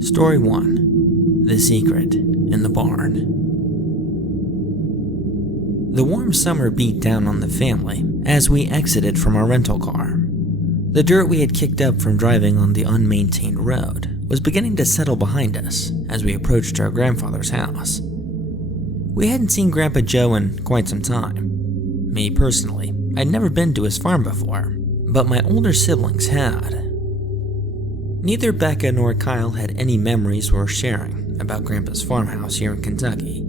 Story 1. The Secret in the Barn. The warm summer beat down on the family as we exited from our rental car. The dirt we had kicked up from driving on the unmaintained road was beginning to settle behind us as we approached our grandfather's house. We hadn't seen Grandpa Joe in quite some time. Me personally, I'd never been to his farm before, but my older siblings had. Neither Becca nor Kyle had any memories worth sharing about Grandpa's farmhouse here in Kentucky.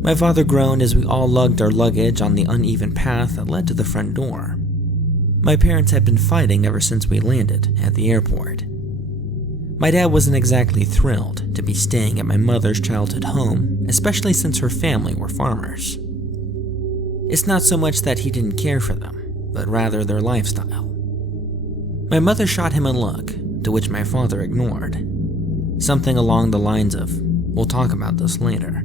My father groaned as we all lugged our luggage on the uneven path that led to the front door. My parents had been fighting ever since we landed at the airport. My dad wasn't exactly thrilled to be staying at my mother's childhood home, especially since her family were farmers. It's not so much that he didn't care for them, but rather their lifestyle. My mother shot him a look, to which my father ignored. Something along the lines of, "We'll talk about this later."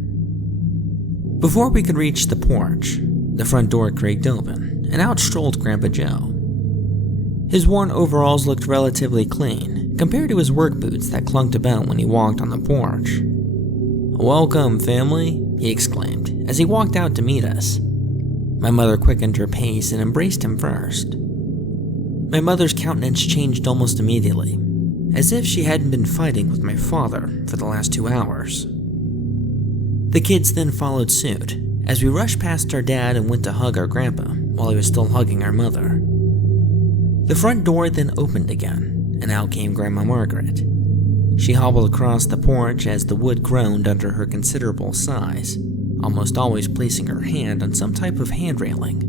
Before we could reach the porch, the front door creaked open, and out strolled Grandpa Joe. His worn overalls looked relatively clean, compared to his work boots that clunked about when he walked on the porch. "Welcome, family," he exclaimed as he walked out to meet us. My mother quickened her pace and embraced him first. My mother's countenance changed almost immediately, as if she hadn't been fighting with my father for the last 2 hours. The kids then followed suit, as we rushed past our dad and went to hug our grandpa while he was still hugging our mother. The front door then opened again, and out came Grandma Margaret. She hobbled across the porch as the wood groaned under her considerable size, almost always placing her hand on some type of hand railing.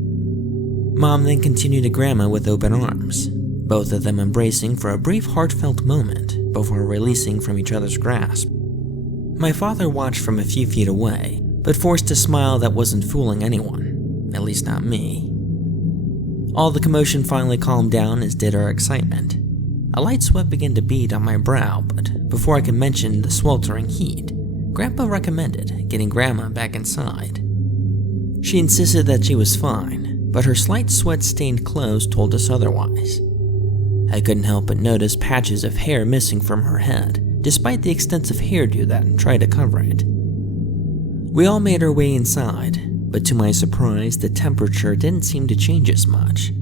Mom then continued to Grandma with open arms, both of them embracing for a brief heartfelt moment before releasing from each other's grasp. My father watched from a few feet away, but forced a smile that wasn't fooling anyone, at least not me. All the commotion finally calmed down, as did our excitement. A light sweat began to bead on my brow, but before I could mention the sweltering heat, Grandpa recommended getting Grandma back inside. She insisted that she was fine, but her slight sweat-stained clothes told us otherwise. I couldn't help but notice patches of hair missing from her head, despite the extensive hairdo that tried to cover it. We all made our way inside, but to my surprise, the temperature didn't seem to change as much.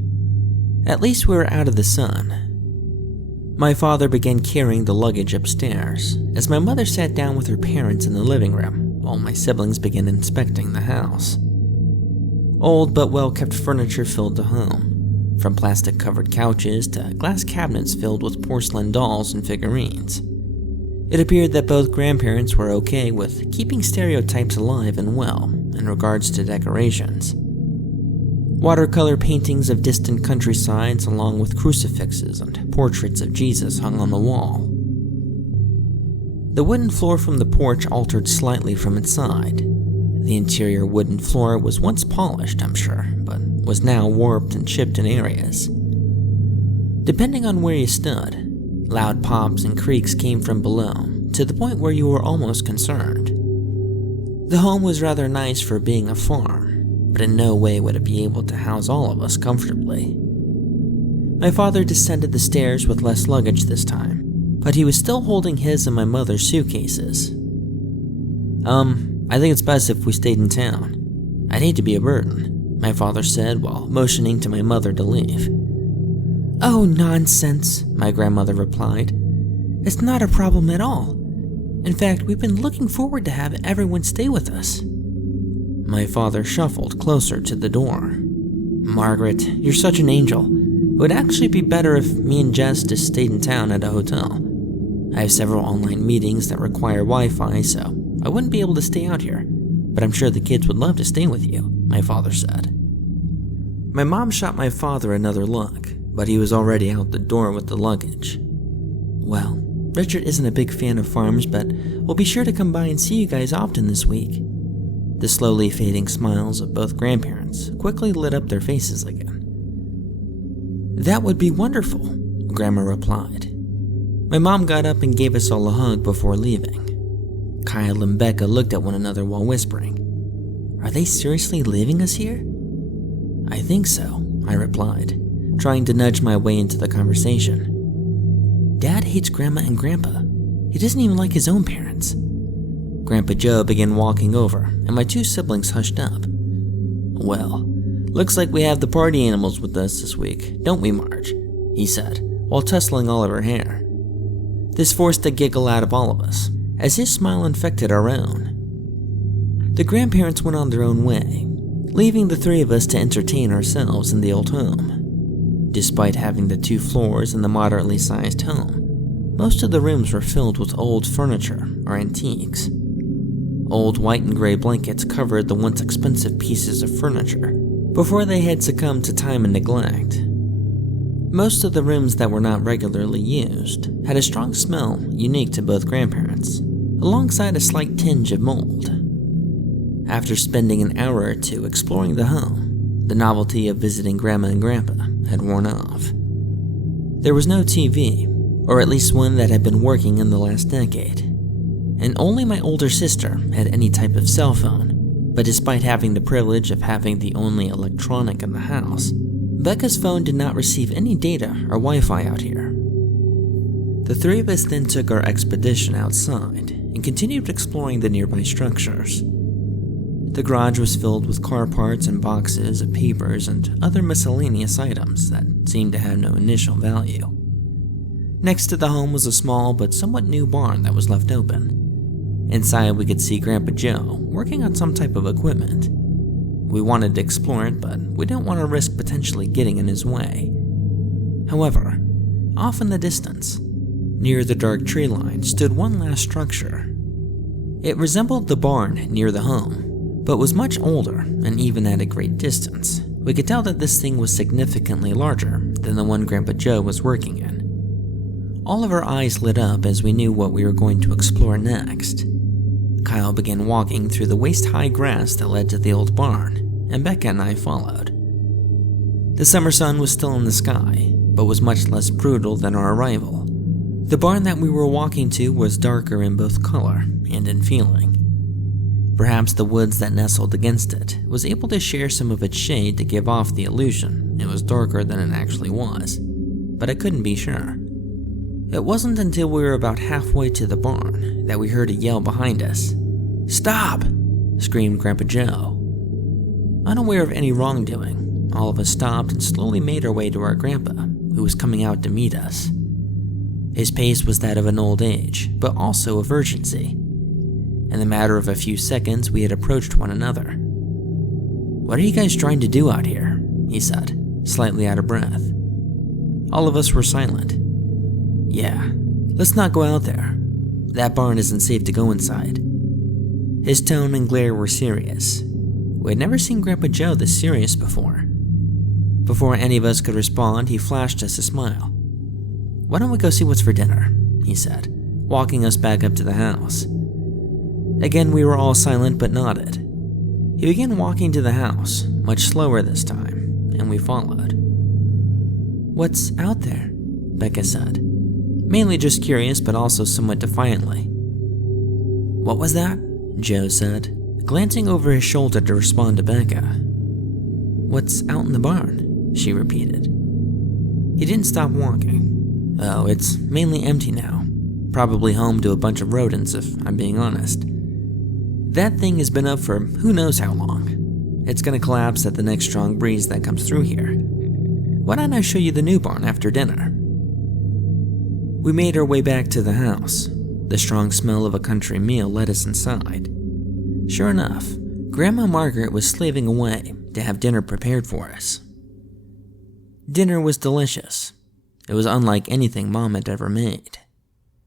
At least we were out of the sun. My father began carrying the luggage upstairs, as my mother sat down with her parents in the living room, while my siblings began inspecting the house. Old but well-kept furniture filled the home, from plastic-covered couches to glass cabinets filled with porcelain dolls and figurines. It appeared that both grandparents were okay with keeping stereotypes alive and well in regards to decorations. Watercolor paintings of distant countrysides along with crucifixes and portraits of Jesus hung on the wall. The wooden floor from the porch altered slightly from its side. The interior wooden floor was once polished, I'm sure, but was now warped and chipped in areas. Depending on where you stood, loud pops and creaks came from below, to the point where you were almost concerned. The home was rather nice for being a farm, but in no way would it be able to house all of us comfortably. My father descended the stairs with less luggage this time, but he was still holding his and my mother's suitcases. I think it's best if we stayed in town. I'd hate to be a burden," my father said while motioning to my mother to leave. "Oh, nonsense," my grandmother replied. "It's not a problem at all. In fact, we've been looking forward to have everyone stay with us." My father shuffled closer to the door. "Margaret, you're such an angel. It would actually be better if me and Jess just stayed in town at a hotel. I have several online meetings that require Wi-Fi, so I wouldn't be able to stay out here, but I'm sure the kids would love to stay with you," my father said. My mom shot my father another look, but he was already out the door with the luggage. "Well, Richard isn't a big fan of farms, but we'll be sure to come by and see you guys often this week." The slowly fading smiles of both grandparents quickly lit up their faces again. "That would be wonderful," Grandma replied. My mom got up and gave us all a hug before leaving. Kyle and Becca looked at one another while whispering, "Are they seriously leaving us here?" "I think so," I replied, trying to nudge my way into the conversation. "Dad hates Grandma and Grandpa. He doesn't even like his own parents. Grandpa Joe began walking over, and my two siblings hushed up. Well, looks like we have the party animals with us this week, don't we, Marge? He said, while tussling all of her hair. This forced a giggle out of all of us, as his smile infected our own. The grandparents went on their own way, leaving the three of us to entertain ourselves in the old home. Despite having the 2 floors in the moderately sized home, most of the rooms were filled with old furniture or antiques. Old white and gray blankets covered the once expensive pieces of furniture before they had succumbed to time and neglect. Most of the rooms that were not regularly used had a strong smell unique to both grandparents, alongside a slight tinge of mold. After spending an hour or two exploring the home, the novelty of visiting Grandma and Grandpa had worn off. There was no TV, or at least one that had been working in the last decade, and only my older sister had any type of cell phone. But despite having the privilege of having the only electronic in the house, Becca's phone did not receive any data or Wi-Fi out here. The three of us then took our expedition outside and continued exploring the nearby structures. The garage was filled with car parts and boxes of papers and other miscellaneous items that seemed to have no initial value. Next to the home was a small but somewhat new barn that was left open. Inside, we could see Grandpa Joe working on some type of equipment. We wanted to explore it, but we didn't want to risk potentially getting in his way. However, off in the distance, near the dark tree line, stood one last structure. It resembled the barn near the home, but was much older, and even at a great distance, we could tell that this thing was significantly larger than the one Grandpa Joe was working in. All of our eyes lit up as we knew what we were going to explore next. Kyle began walking through the waist-high grass that led to the old barn, and Becca and I followed. The summer sun was still in the sky, but was much less brutal than our arrival. The barn that we were walking to was darker in both color and in feeling. Perhaps the woods that nestled against it was able to share some of its shade to give off the illusion it was darker than it actually was, but I couldn't be sure. It wasn't until we were about halfway to the barn that we heard a yell behind us. "Stop!" screamed Grandpa Joe. Unaware of any wrongdoing, all of us stopped and slowly made our way to our grandpa, who was coming out to meet us. His pace was that of an old age, but also of urgency. In the matter of a few seconds, we had approached one another. "What are you guys trying to do out here?" he said, slightly out of breath. All of us were silent. "Yeah, let's not go out there. That barn isn't safe to go inside." His tone and glare were serious. We had never seen Grandpa Joe this serious before. Before any of us could respond, he flashed us a smile. "Why don't we go see what's for dinner?" he said, walking us back up to the house. Again, we were all silent but nodded. He began walking to the house, much slower this time, and we followed. "What's out there?" Becca said, mainly just curious but also somewhat defiantly. "What was that?" Joe said, glancing over his shoulder to respond to Becca. "What's out in the barn?" she repeated. He didn't stop walking. "Oh, it's mainly empty now. Probably home to a bunch of rodents, if I'm being honest. That thing has been up for who knows how long. It's gonna collapse at the next strong breeze that comes through here. Why don't I show you the new barn after dinner?" We made our way back to the house. The strong smell of a country meal led us inside. Sure enough, Grandma Margaret was slaving away to have dinner prepared for us. Dinner was delicious. It was unlike anything Mom had ever made.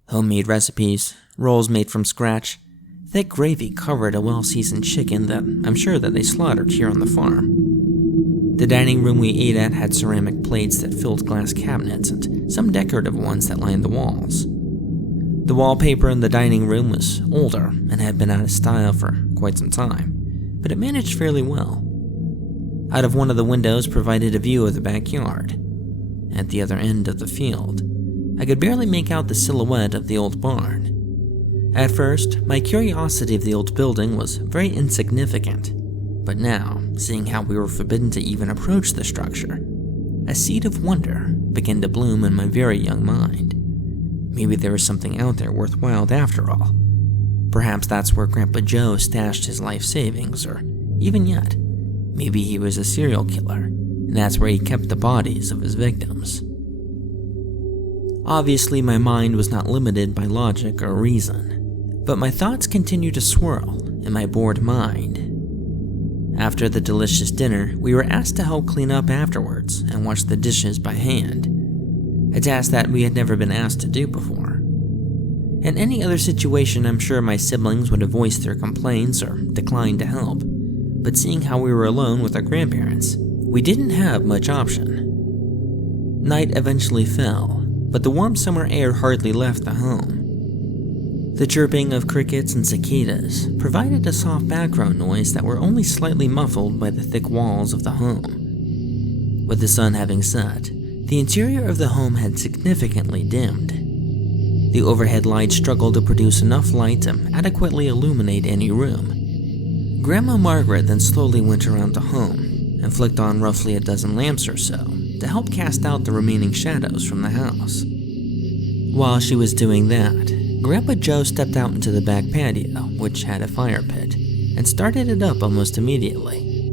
Homemade recipes, rolls made from scratch, thick gravy covered a well-seasoned chicken that I'm sure that they slaughtered here on the farm. The dining room we ate at had ceramic plates that filled glass cabinets and some decorative ones that lined the walls. The wallpaper in the dining room was older and had been out of style for quite some time, but it managed fairly well. Out of one of the windows provided a view of the backyard. At the other end of the field, I could barely make out the silhouette of the old barn. At first, my curiosity of the old building was very insignificant, but now, seeing how we were forbidden to even approach the structure, a seed of wonder began to bloom in my very young mind. Maybe there was something out there worthwhile after all. Perhaps that's where Grandpa Joe stashed his life savings, or even yet, maybe he was a serial killer, and that's where he kept the bodies of his victims. Obviously, my mind was not limited by logic or reason, but my thoughts continued to swirl in my bored mind. After the delicious dinner, we were asked to help clean up afterwards and wash the dishes by hand, a task that we had never been asked to do before. In any other situation, I'm sure my siblings would have voiced their complaints or declined to help, but seeing how we were alone with our grandparents, we didn't have much option. Night eventually fell, but the warm summer air hardly left the home. The chirping of crickets and cicadas provided a soft background noise that were only slightly muffled by the thick walls of the home. With the sun having set, the interior of the home had significantly dimmed. The overhead lights struggled to produce enough light to adequately illuminate any room. Grandma Margaret then slowly went around the home and flicked on roughly a dozen lamps or so to help cast out the remaining shadows from the house. While she was doing that, Grandpa Joe stepped out into the back patio, which had a fire pit, and started it up almost immediately.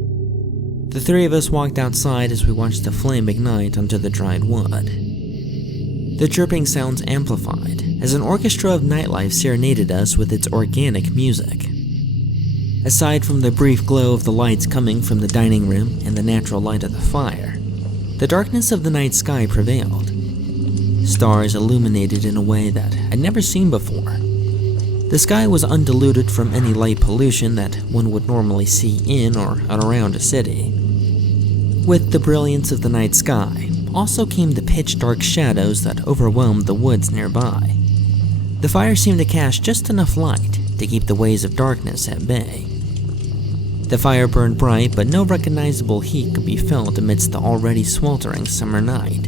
The three of us walked outside as we watched the flame ignite onto the dried wood. The chirping sounds amplified as an orchestra of nightlife serenaded us with its organic music. Aside from the brief glow of the lights coming from the dining room and the natural light of the fire, the darkness of the night sky prevailed. Stars illuminated in a way that I'd never seen before. The sky was undiluted from any light pollution that one would normally see in or around a city. With the brilliance of the night sky also came the pitch-dark shadows that overwhelmed the woods nearby. The fire seemed to cast just enough light to keep the waves of darkness at bay. The fire burned bright, but no recognizable heat could be felt amidst the already sweltering summer night.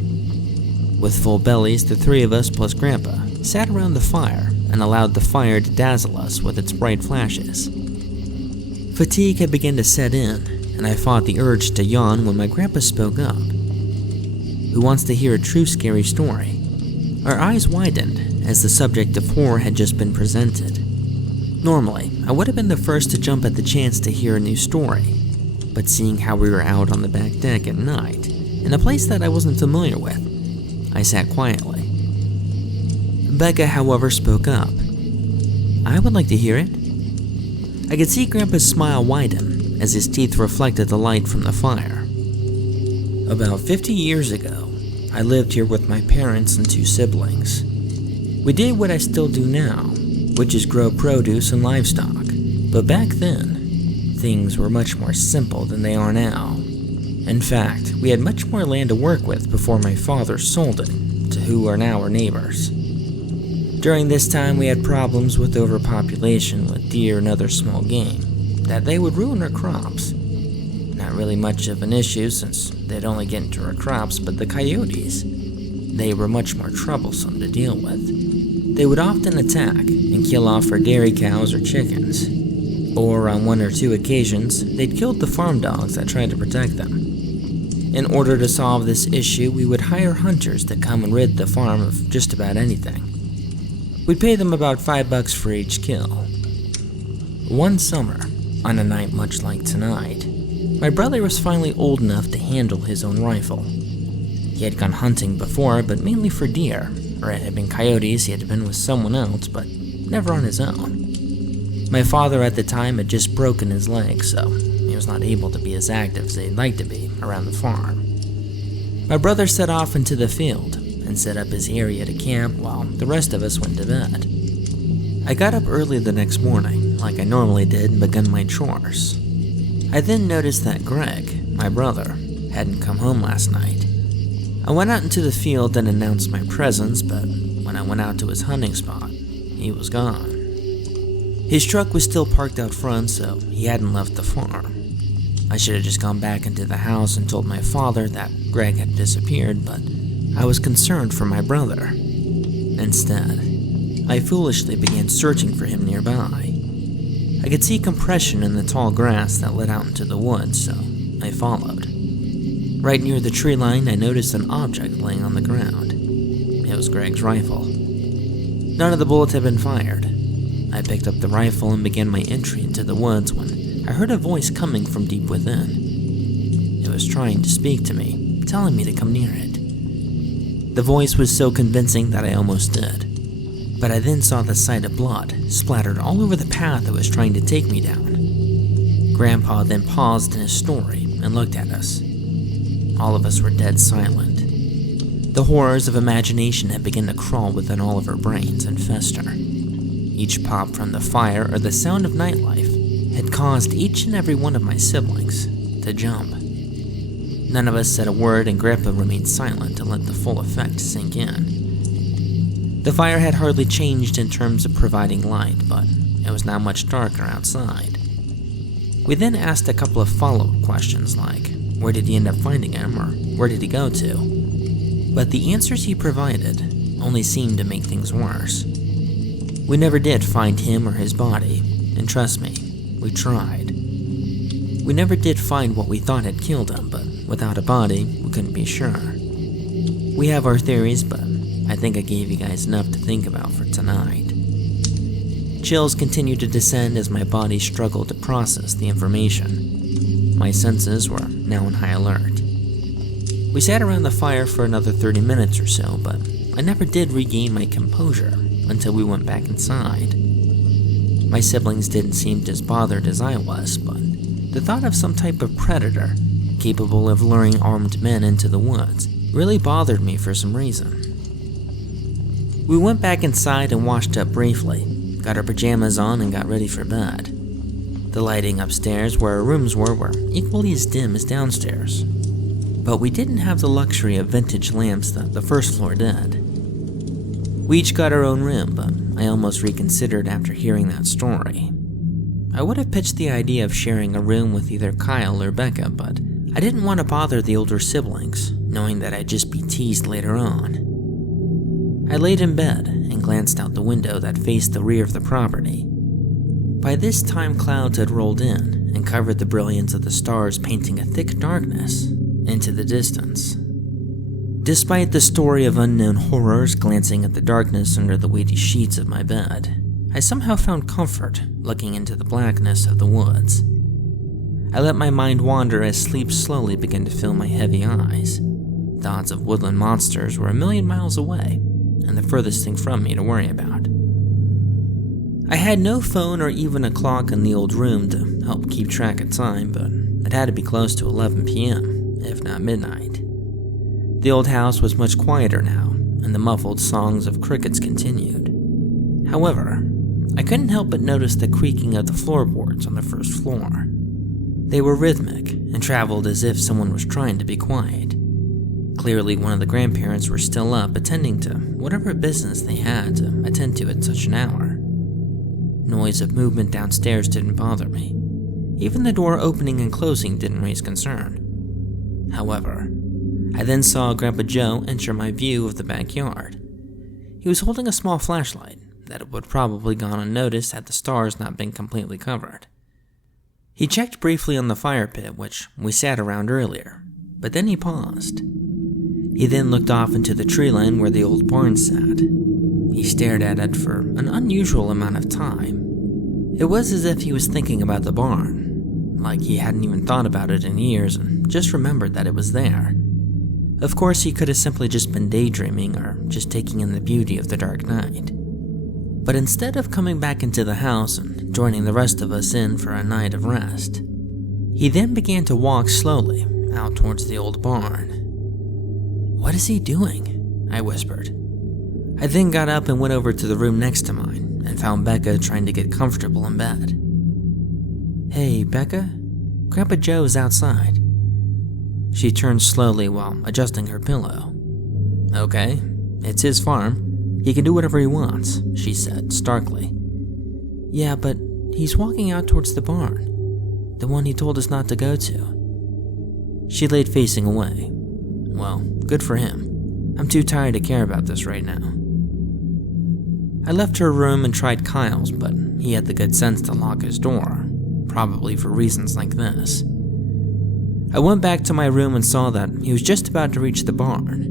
With full bellies, the three of us plus Grandpa sat around the fire and allowed the fire to dazzle us with its bright flashes. Fatigue had begun to set in, and I fought the urge to yawn when my Grandpa spoke up. "Who wants to hear a true scary story?" Our eyes widened as the subject of horror had just been presented. Normally, I would have been the first to jump at the chance to hear a new story, but seeing how we were out on the back deck at night, in a place that I wasn't familiar with, I sat quietly. Becca, however, spoke up. "I would like to hear it." I could see Grandpa's smile widen as his teeth reflected the light from the fire. "About 50 years ago, I lived here with my parents and 2 siblings. We did what I still do now, which is grow produce and livestock, but back then, things were much more simple than they are now. In fact, we had much more land to work with before my father sold it to who are now our neighbors. During this time, we had problems with overpopulation with deer and other small game, that they would ruin our crops. Not really much of an issue since they'd only get into our crops, but the coyotes, they were much more troublesome to deal with. They would often attack and kill off our dairy cows or chickens, or on 1 or 2 occasions, they'd killed the farm dogs that tried to protect them. In order to solve this issue, we would hire hunters to come and rid the farm of just about anything. We'd pay them about $5 for each kill. One summer, on a night much like tonight, my brother was finally old enough to handle his own rifle. He had gone hunting before, but mainly for deer, or it had been coyotes. He had been with someone else, but never on his own. My father at the time had just broken his leg, so he was not able to be as active as he'd like to be around the farm. My brother set off into the field and set up his area to camp while the rest of us went to bed. I got up early the next morning, like I normally did, and began my chores. I then noticed that Greg, my brother, hadn't come home last night. I went out into the field and announced my presence, but when I went out to his hunting spot, he was gone. His truck was still parked out front, so he hadn't left the farm. I should have just gone back into the house and told my father that Greg had disappeared, but I was concerned for my brother. Instead, I foolishly began searching for him nearby. I could see compression in the tall grass that led out into the woods, so I followed. Right near the tree line, I noticed an object laying on the ground. It was Greg's rifle. None of the bullets had been fired. I picked up the rifle and began my entry into the woods when I heard a voice coming from deep within. It was trying to speak to me, telling me to come near it. The voice was so convincing that I almost did, but I then saw the sight of blood splattered all over the path it was trying to take me down. Grandpa then paused in his story and looked at us. All of us were dead silent. The horrors of imagination had begun to crawl within all of our brains and fester. Each pop from the fire or the sound of nightlife had caused each and every one of my siblings to jump. None of us said a word, and Grandpa remained silent to let the full effect sink in. The fire had hardly changed in terms of providing light, but it was now much darker outside. We then asked a couple of follow-up questions like, where did he end up finding him, or where did he go to? But the answers he provided only seemed to make things worse. We never did find him or his body, and trust me, we tried. We never did find what we thought had killed him, but without a body, we couldn't be sure. We have our theories, but I think I gave you guys enough to think about for tonight. Chills continued to descend as my body struggled to process the information. My senses were now on high alert. We sat around the fire for another 30 minutes or so, but I never did regain my composure until we went back inside. My siblings didn't seem as bothered as I was, but the thought of some type of predator capable of luring armed men into the woods really bothered me for some reason. We went back inside and washed up briefly, got our pajamas on, and got ready for bed. The lighting upstairs where our rooms were equally as dim as downstairs, but we didn't have the luxury of vintage lamps that the first floor did. We each got our own room, but I almost reconsidered after hearing that story. I would have pitched the idea of sharing a room with either Kyle or Becca, but I didn't want to bother the older siblings, knowing that I'd just be teased later on. I laid in bed and glanced out the window that faced the rear of the property. By this time, clouds had rolled in and covered the brilliance of the stars, painting a thick darkness into the distance. Despite the story of unknown horrors glancing at the darkness under the weighty sheets of my bed, I somehow found comfort looking into the blackness of the woods. I let my mind wander as sleep slowly began to fill my heavy eyes. Thoughts of woodland monsters were a million miles away, and the furthest thing from me to worry about. I had no phone or even a clock in the old room to help keep track of time, but it had to be close to 11 p.m., if not midnight. The old house was much quieter now, and the muffled songs of crickets continued. However, I couldn't help but notice the creaking of the floorboards on the first floor. They were rhythmic and traveled as if someone was trying to be quiet. Clearly, one of the grandparents were still up attending to whatever business they had to attend to at such an hour. Noise of movement downstairs didn't bother me. Even the door opening and closing didn't raise concern. However, I then saw Grandpa Joe enter my view of the backyard. He was holding a small flashlight that would probably gone unnoticed had the stars not been completely covered. He checked briefly on the fire pit, which we sat around earlier, but then he paused. He then looked off into the tree line where the old barn sat. He stared at it for an unusual amount of time. It was as if he was thinking about the barn, like he hadn't even thought about it in years and just remembered that it was there. Of course, he could have simply just been daydreaming or just taking in the beauty of the dark night. But instead of coming back into the house and joining the rest of us in for a night of rest, he then began to walk slowly out towards the old barn. "What is he doing?" I whispered. I then got up and went over to the room next to mine and found Becca trying to get comfortable in bed. "Hey, Becca, Grandpa Joe's outside." She turned slowly while adjusting her pillow. "Okay, it's his farm. He can do whatever he wants," she said starkly. "Yeah, but he's walking out towards the barn, the one he told us not to go to." She laid facing away. "Well, good for him. I'm too tired to care about this right now." I left her room and tried Kyle's, but he had the good sense to lock his door, probably for reasons like this. I went back to my room and saw that he was just about to reach the barn.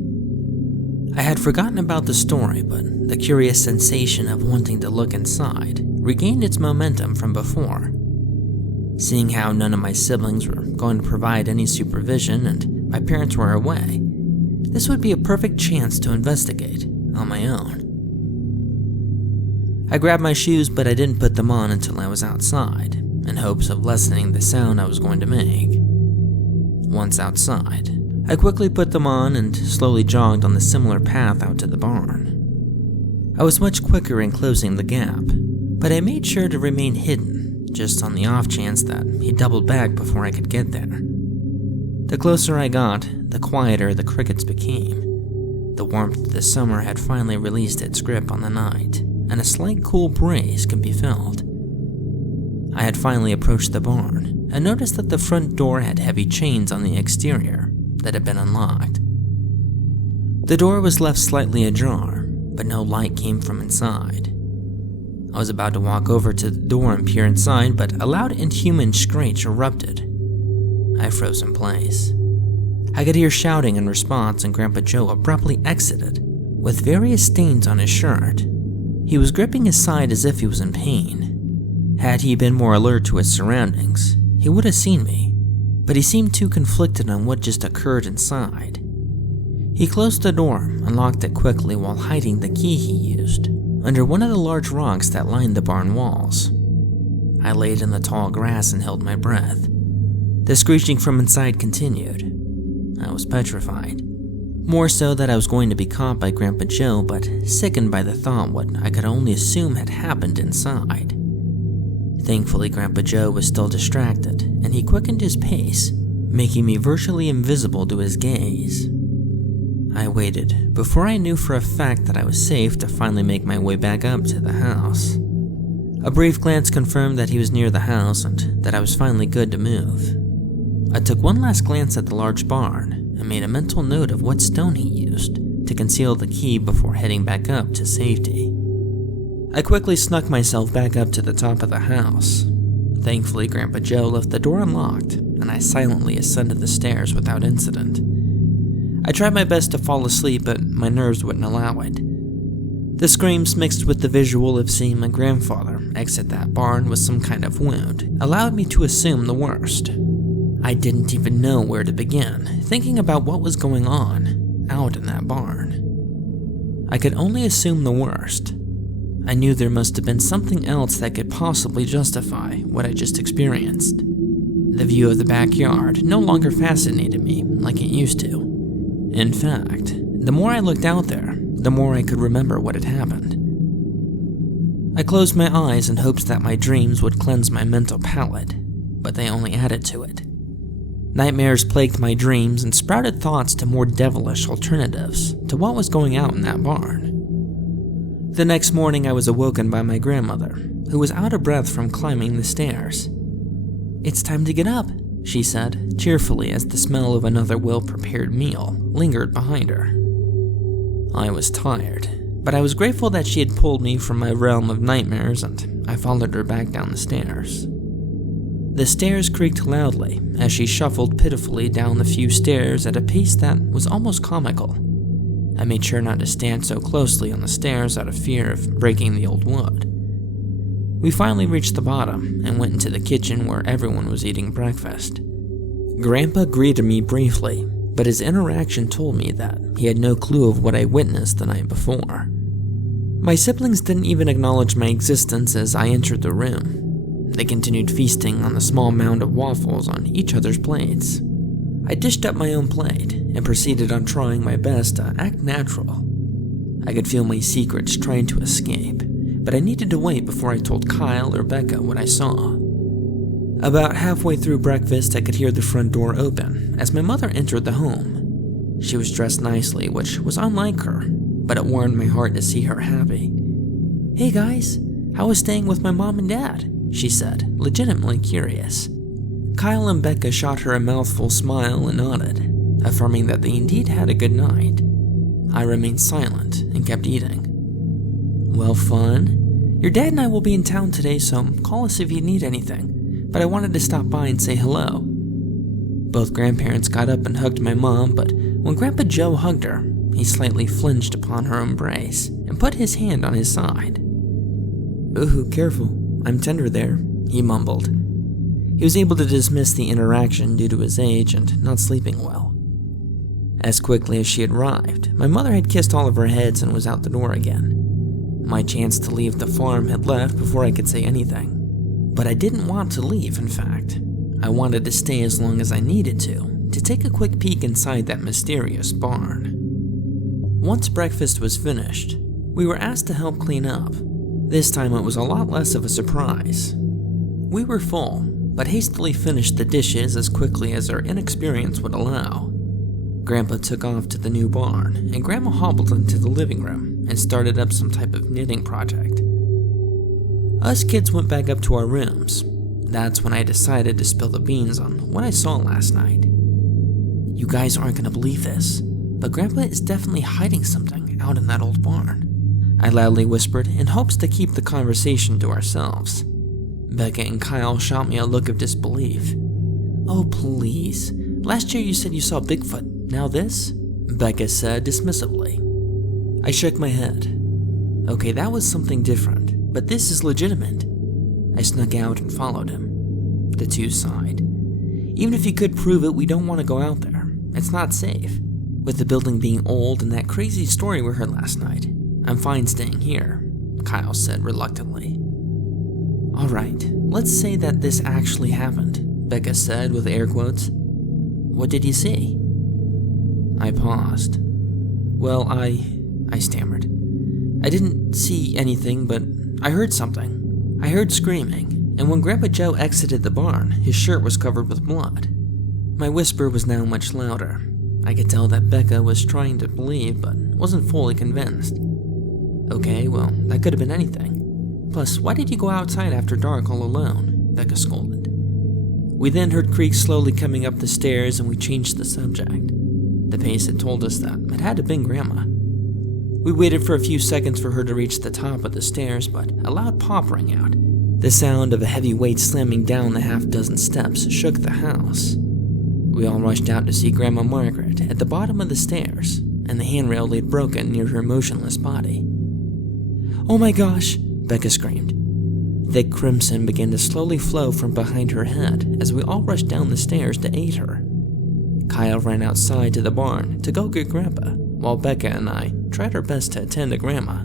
I had forgotten about the story, but the curious sensation of wanting to look inside regained its momentum from before. Seeing how none of my siblings were going to provide any supervision and my parents were away, this would be a perfect chance to investigate on my own. I grabbed my shoes, but I didn't put them on until I was outside, in hopes of lessening the sound I was going to make. Once outside, I quickly put them on and slowly jogged on the similar path out to the barn. I was much quicker in closing the gap, but I made sure to remain hidden, just on the off chance that he doubled back before I could get there. The closer I got, the quieter the crickets became. The warmth of the summer had finally released its grip on the night, and a slight cool breeze could be felt. I had finally approached the barn and noticed that the front door had heavy chains on the exterior that had been unlocked. The door was left slightly ajar, but no light came from inside. I was about to walk over to the door and peer inside, but a loud inhuman screech erupted. I froze in place. I could hear shouting in response, and Grandpa Joe abruptly exited, with various stains on his shirt. He was gripping his side as if he was in pain. Had he been more alert to his surroundings, he would have seen me, but he seemed too conflicted on what just occurred inside. He closed the door and locked it quickly while hiding the key he used under one of the large rocks that lined the barn walls. I laid in the tall grass and held my breath. The screeching from inside continued. I was petrified. More so that I was going to be caught by Grandpa Joe, but sickened by the thought what I could only assume had happened inside. Thankfully, Grandpa Joe was still distracted, and he quickened his pace, making me virtually invisible to his gaze. I waited before I knew for a fact that I was safe to finally make my way back up to the house. A brief glance confirmed that he was near the house and that I was finally good to move. I took one last glance at the large barn and made a mental note of what stone he used to conceal the key before heading back up to safety. I quickly snuck myself back up to the top of the house. Thankfully, Grandpa Joe left the door unlocked, and I silently ascended the stairs without incident. I tried my best to fall asleep, but my nerves wouldn't allow it. The screams mixed with the visual of seeing my grandfather exit that barn with some kind of wound allowed me to assume the worst. I didn't even know where to begin thinking about what was going on out in that barn. I could only assume the worst. I knew there must have been something else that could possibly justify what I just experienced. The view of the backyard no longer fascinated me like it used to. In fact, the more I looked out there, the more I could remember what had happened. I closed my eyes in hopes that my dreams would cleanse my mental palate, but they only added to it. Nightmares plagued my dreams and sprouted thoughts to more devilish alternatives to what was going out in that barn. The next morning I was awoken by my grandmother, who was out of breath from climbing the stairs. "It's time to get up," she said, cheerfully as the smell of another well-prepared meal lingered behind her. I was tired, but I was grateful that she had pulled me from my realm of nightmares, and I followed her back down the stairs. The stairs creaked loudly as she shuffled pitifully down the few stairs at a pace that was almost comical. I made sure not to stand so closely on the stairs out of fear of breaking the old wood. We finally reached the bottom and went into the kitchen where everyone was eating breakfast. Grandpa greeted me briefly, but his interaction told me that he had no clue of what I witnessed the night before. My siblings didn't even acknowledge my existence as I entered the room. They continued feasting on the small mound of waffles on each other's plates. I dished up my own plate and proceeded on trying my best to act natural. I could feel my secrets trying to escape, but I needed to wait before I told Kyle or Becca what I saw. About halfway through breakfast, I could hear the front door open as my mother entered the home. She was dressed nicely, which was unlike her, but it warmed my heart to see her happy. "Hey guys, how was staying with my mom and dad?" she said, legitimately curious. Kyle and Becca shot her a mouthful smile and nodded, affirming that they indeed had a good night. I remained silent and kept eating. "Well, fun. Your dad and I will be in town today, so call us if you need anything, but I wanted to stop by and say hello." Both grandparents got up and hugged my mom, but when Grandpa Joe hugged her, he slightly flinched upon her embrace and put his hand on his side. "Ooh, careful, I'm tender there," he mumbled. He was able to dismiss the interaction due to his age and not sleeping well. As quickly as she had arrived, my mother had kissed all of our heads and was out the door again. My chance to leave the farm had left before I could say anything. But I didn't want to leave, in fact. I wanted to stay as long as I needed to take a quick peek inside that mysterious barn. Once breakfast was finished, we were asked to help clean up. This time it was a lot less of a surprise. We were full, but hastily finished the dishes as quickly as our inexperience would allow. Grandpa took off to the new barn, and Grandma hobbled into the living room and started up some type of knitting project. Us kids went back up to our rooms. That's when I decided to spill the beans on what I saw last night. You guys aren't going to believe this, but Grandpa is definitely hiding something out in that old barn, I loudly whispered in hopes to keep the conversation to ourselves. Becca and Kyle shot me a look of disbelief. "Oh, please. Last year you said you saw Bigfoot. Now this?" Becca said dismissively. I shook my head. Okay, that was something different, but this is legitimate. I snuck out and followed him. The two sighed. Even if you could prove it, we don't want to go out there. It's not safe. With the building being old and that crazy story we heard last night, I'm fine staying here, Kyle said reluctantly. Alright, let's say that this actually happened, Becca said with air quotes. What did you see? I paused. Well, I stammered. I didn't see anything, but I heard something. I heard screaming, and when Grandpa Joe exited the barn, his shirt was covered with blood. My whisper was now much louder. I could tell that Becca was trying to believe, but wasn't fully convinced. Okay, well, that could have been anything. Plus, why did you go outside after dark all alone? Becca scolded. We then heard creaks slowly coming up the stairs, and we changed the subject. The pace had told us that it had to have been Grandma. We waited for a few seconds for her to reach the top of the stairs, but a loud pop rang out. The sound of a heavy weight slamming down the half-dozen steps shook the house. We all rushed out to see Grandma Margaret at the bottom of the stairs, and the handrail laid broken near her motionless body. Oh my gosh, Becca screamed. Thick crimson began to slowly flow from behind her head as we all rushed down the stairs to aid her. Kyle ran outside to the barn to go get Grandpa, while Becca and I tried our best to attend to Grandma.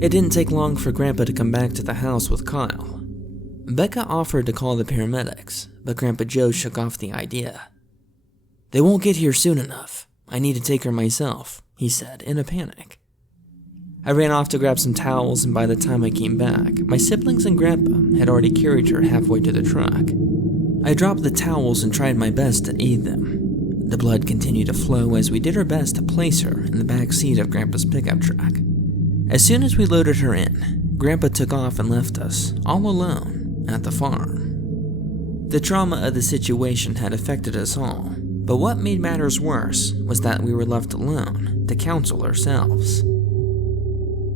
It didn't take long for Grandpa to come back to the house with Kyle. Becca offered to call the paramedics, but Grandpa Joe shook off the idea. They won't get here soon enough. I need to take her myself, he said in a panic. I ran off to grab some towels, and by the time I came back, my siblings and Grandpa had already carried her halfway to the truck. I dropped the towels and tried my best to aid them. The blood continued to flow as we did our best to place her in the back seat of Grandpa's pickup truck. As soon as we loaded her in, Grandpa took off and left us, all alone, at the farm. The trauma of the situation had affected us all, but what made matters worse was that we were left alone to counsel ourselves.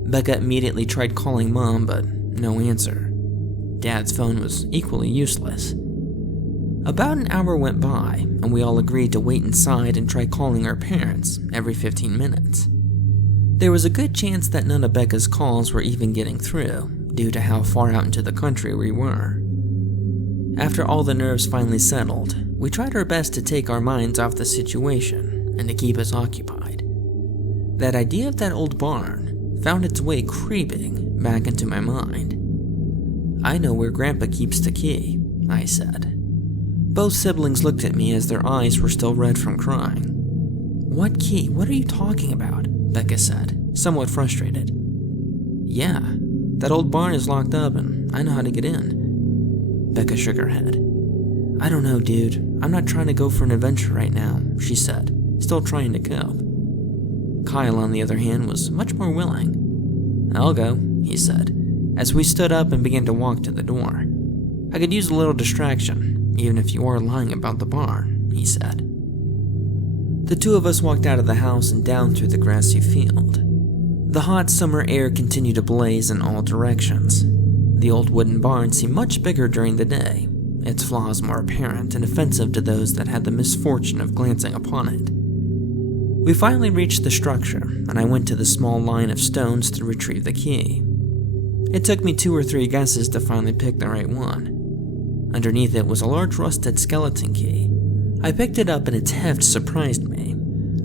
Becca immediately tried calling Mom, but no answer. Dad's phone was equally useless. About an hour went by, and we all agreed to wait inside and try calling our parents every 15 minutes. There was a good chance that none of Becca's calls were even getting through, due to how far out into the country we were. After all the nerves finally settled, we tried our best to take our minds off the situation and to keep us occupied. That idea of that old barn found its way creeping back into my mind. I know where Grandpa keeps the key, I said. Both siblings looked at me as their eyes were still red from crying. What key? What are you talking about? Becca said, somewhat frustrated. Yeah, that old barn is locked up and I know how to get in. Becca shook her head. I don't know, dude. I'm not trying to go for an adventure right now, she said, still trying to cope. Kyle, on the other hand, was much more willing. I'll go, he said, as we stood up and began to walk to the door. I could use a little distraction, even if you are lying about the barn, he said. The two of us walked out of the house and down through the grassy field. The hot summer air continued to blaze in all directions. The old wooden barn seemed much bigger during the day, its flaws more apparent and offensive to those that had the misfortune of glancing upon it. We finally reached the structure, and I went to the small line of stones to retrieve the key. It took me 2 or 3 guesses to finally pick the right one. Underneath it was a large rusted skeleton key. I picked it up and its heft surprised me.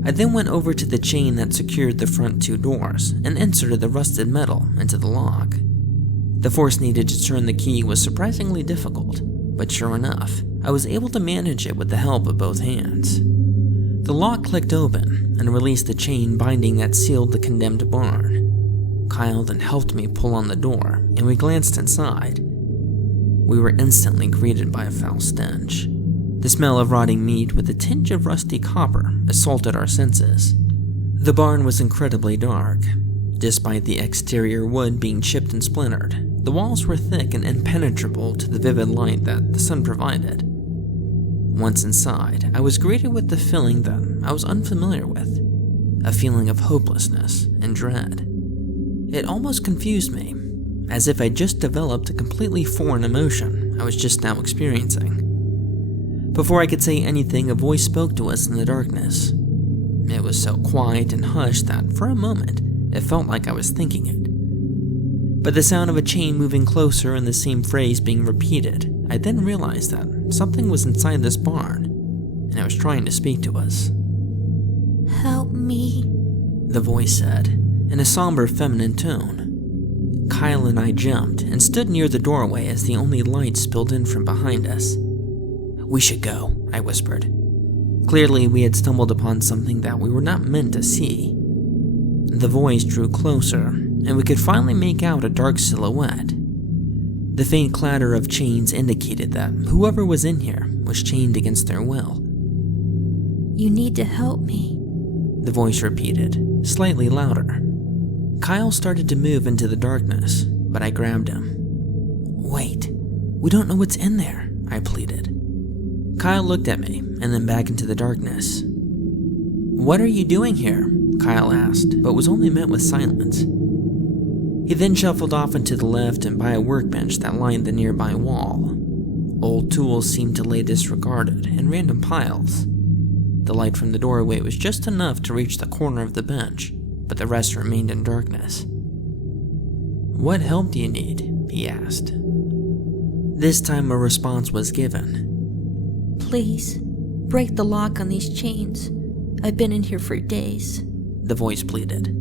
I then went over to the chain that secured the front 2 doors and inserted the rusted metal into the lock. The force needed to turn the key was surprisingly difficult, but sure enough, I was able to manage it with the help of both hands. The lock clicked open and released the chain binding that sealed the condemned barn. Kyle then helped me pull on the door, and we glanced inside. We were instantly greeted by a foul stench. The smell of rotting meat with a tinge of rusty copper assaulted our senses. The barn was incredibly dark. Despite the exterior wood being chipped and splintered, the walls were thick and impenetrable to the vivid light that the sun provided. Once inside, I was greeted with the feeling that I was unfamiliar with, a feeling of hopelessness and dread. It almost confused me, as if I just developed a completely foreign emotion I was just now experiencing. Before I could say anything, a voice spoke to us in the darkness. It was so quiet and hushed that, for a moment, it felt like I was thinking it. But the sound of a chain moving closer and the same phrase being repeated, I then realized that something was inside this barn, and it was trying to speak to us. "Help me," the voice said, in a somber feminine tone. Kyle and I jumped and stood near the doorway as the only light spilled in from behind us. "We should go," I whispered. Clearly, we had stumbled upon something that we were not meant to see. The voice drew closer, and we could finally make out a dark silhouette. The faint clatter of chains indicated that whoever was in here was chained against their will. "You need to help me," the voice repeated, slightly louder. Kyle started to move into the darkness, but I grabbed him. "Wait, we don't know what's in there," I pleaded. Kyle looked at me and then back into the darkness. "What are you doing here?" Kyle asked, but was only met with silence. He then shuffled off into the left and by a workbench that lined the nearby wall. Old tools seemed to lay disregarded in random piles. The light from the doorway was just enough to reach the corner of the bench, but the rest remained in darkness. "What help do you need?" he asked. This time a response was given. "Please, break the lock on these chains. I've been in here for days," the voice pleaded.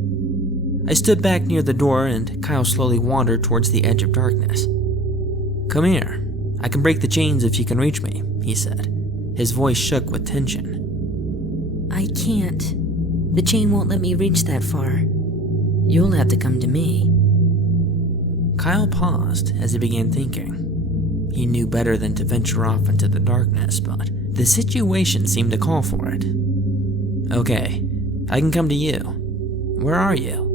I stood back near the door and Kyle slowly wandered towards the edge of darkness. "Come here. I can break the chains if you can reach me," he said. His voice shook with tension. "I can't. The chain won't let me reach that far. You'll have to come to me." Kyle paused as he began thinking. He knew better than to venture off into the darkness, but the situation seemed to call for it. "Okay, I can come to you. Where are you?"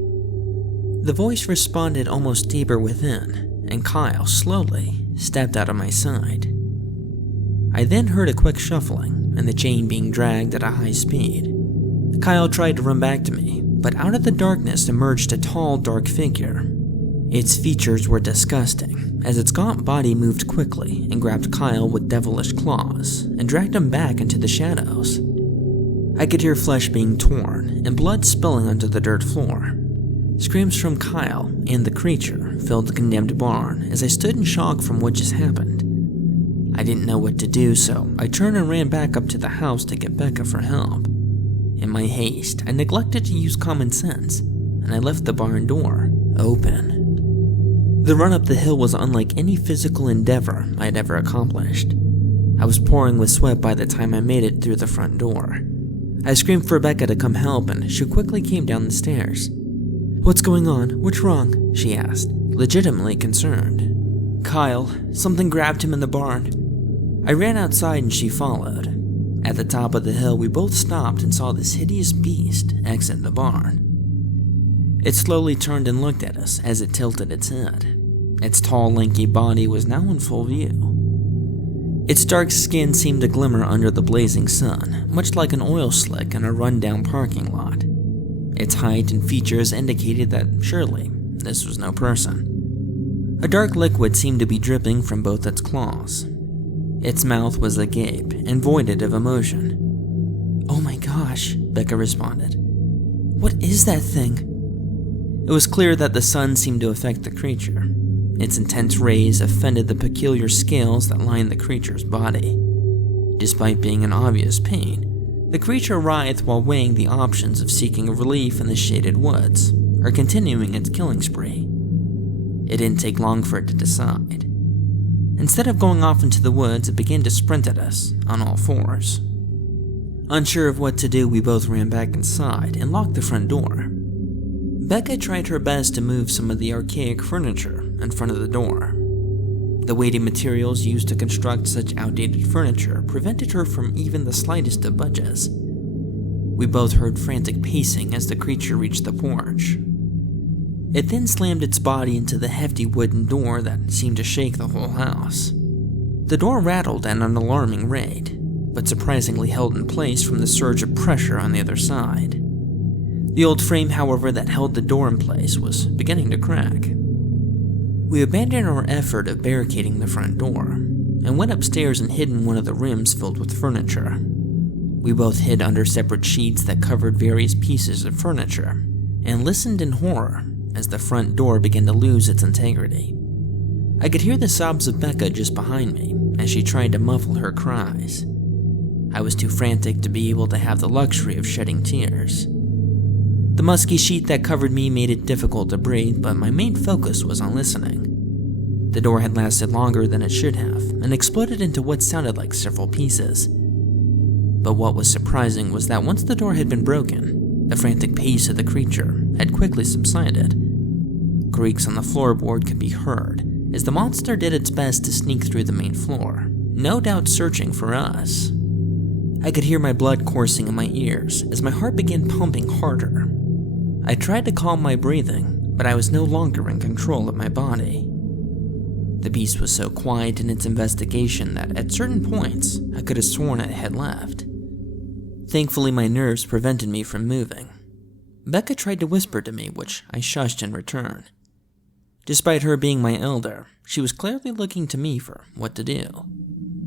The voice responded almost deeper within, and Kyle slowly stepped out of my side. I then heard a quick shuffling and the chain being dragged at a high speed. Kyle tried to run back to me, but out of the darkness emerged a tall, dark figure. Its features were disgusting, as its gaunt body moved quickly and grabbed Kyle with devilish claws and dragged him back into the shadows. I could hear flesh being torn and blood spilling onto the dirt floor. Screams from Kyle and the creature filled the condemned barn as I stood in shock from what just happened. I didn't know what to do, so I turned and ran back up to the house to get Becca for help. In my haste, I neglected to use common sense, and I left the barn door open. The run up the hill was unlike any physical endeavor I had ever accomplished. I was pouring with sweat by the time I made it through the front door. I screamed for Becca to come help, and she quickly came down the stairs. "What's going on? What's wrong?" she asked, legitimately concerned. "Kyle, something grabbed him in the barn." I ran outside and she followed. At the top of the hill, we both stopped and saw this hideous beast exit the barn. It slowly turned and looked at us as it tilted its head. Its tall, lanky body was now in full view. Its dark skin seemed to glimmer under the blazing sun, much like an oil slick in a run-down parking lot. Its height and features indicated that, surely, this was no person. A dark liquid seemed to be dripping from both its claws. Its mouth was agape and voided of emotion. "Oh my gosh," Becca responded. "What is that thing?" It was clear that the sun seemed to affect the creature. Its intense rays offended the peculiar scales that lined the creature's body. Despite being in obvious pain, the creature writhed while weighing the options of seeking relief in the shaded woods or continuing its killing spree. It didn't take long for it to decide. Instead of going off into the woods, it began to sprint at us on all fours. Unsure of what to do, we both ran back inside and locked the front door. Becca tried her best to move some of the archaic furniture in front of the door. The weighty materials used to construct such outdated furniture prevented her from even the slightest of budges. We both heard frantic pacing as the creature reached the porch. It then slammed its body into the hefty wooden door that seemed to shake the whole house. The door rattled at an alarming rate, but surprisingly held in place from the surge of pressure on the other side. The old frame, however, that held the door in place was beginning to crack. We abandoned our effort of barricading the front door and went upstairs and hid in one of the rooms filled with furniture. We both hid under separate sheets that covered various pieces of furniture and listened in horror as the front door began to lose its integrity. I could hear the sobs of Becca just behind me as she tried to muffle her cries. I was too frantic to be able to have the luxury of shedding tears. The musky sheet that covered me made it difficult to breathe, but my main focus was on listening. The door had lasted longer than it should have and exploded into what sounded like several pieces. But what was surprising was that once the door had been broken, the frantic pace of the creature had quickly subsided. Creaks on the floorboard could be heard as the monster did its best to sneak through the main floor, no doubt searching for us. I could hear my blood coursing in my ears as my heart began pumping harder. I tried to calm my breathing, but I was no longer in control of my body. The beast was so quiet in its investigation that at certain points, I could have sworn it had left. Thankfully, my nerves prevented me from moving. Becca tried to whisper to me, which I shushed in return. Despite her being my elder, she was clearly looking to me for what to do,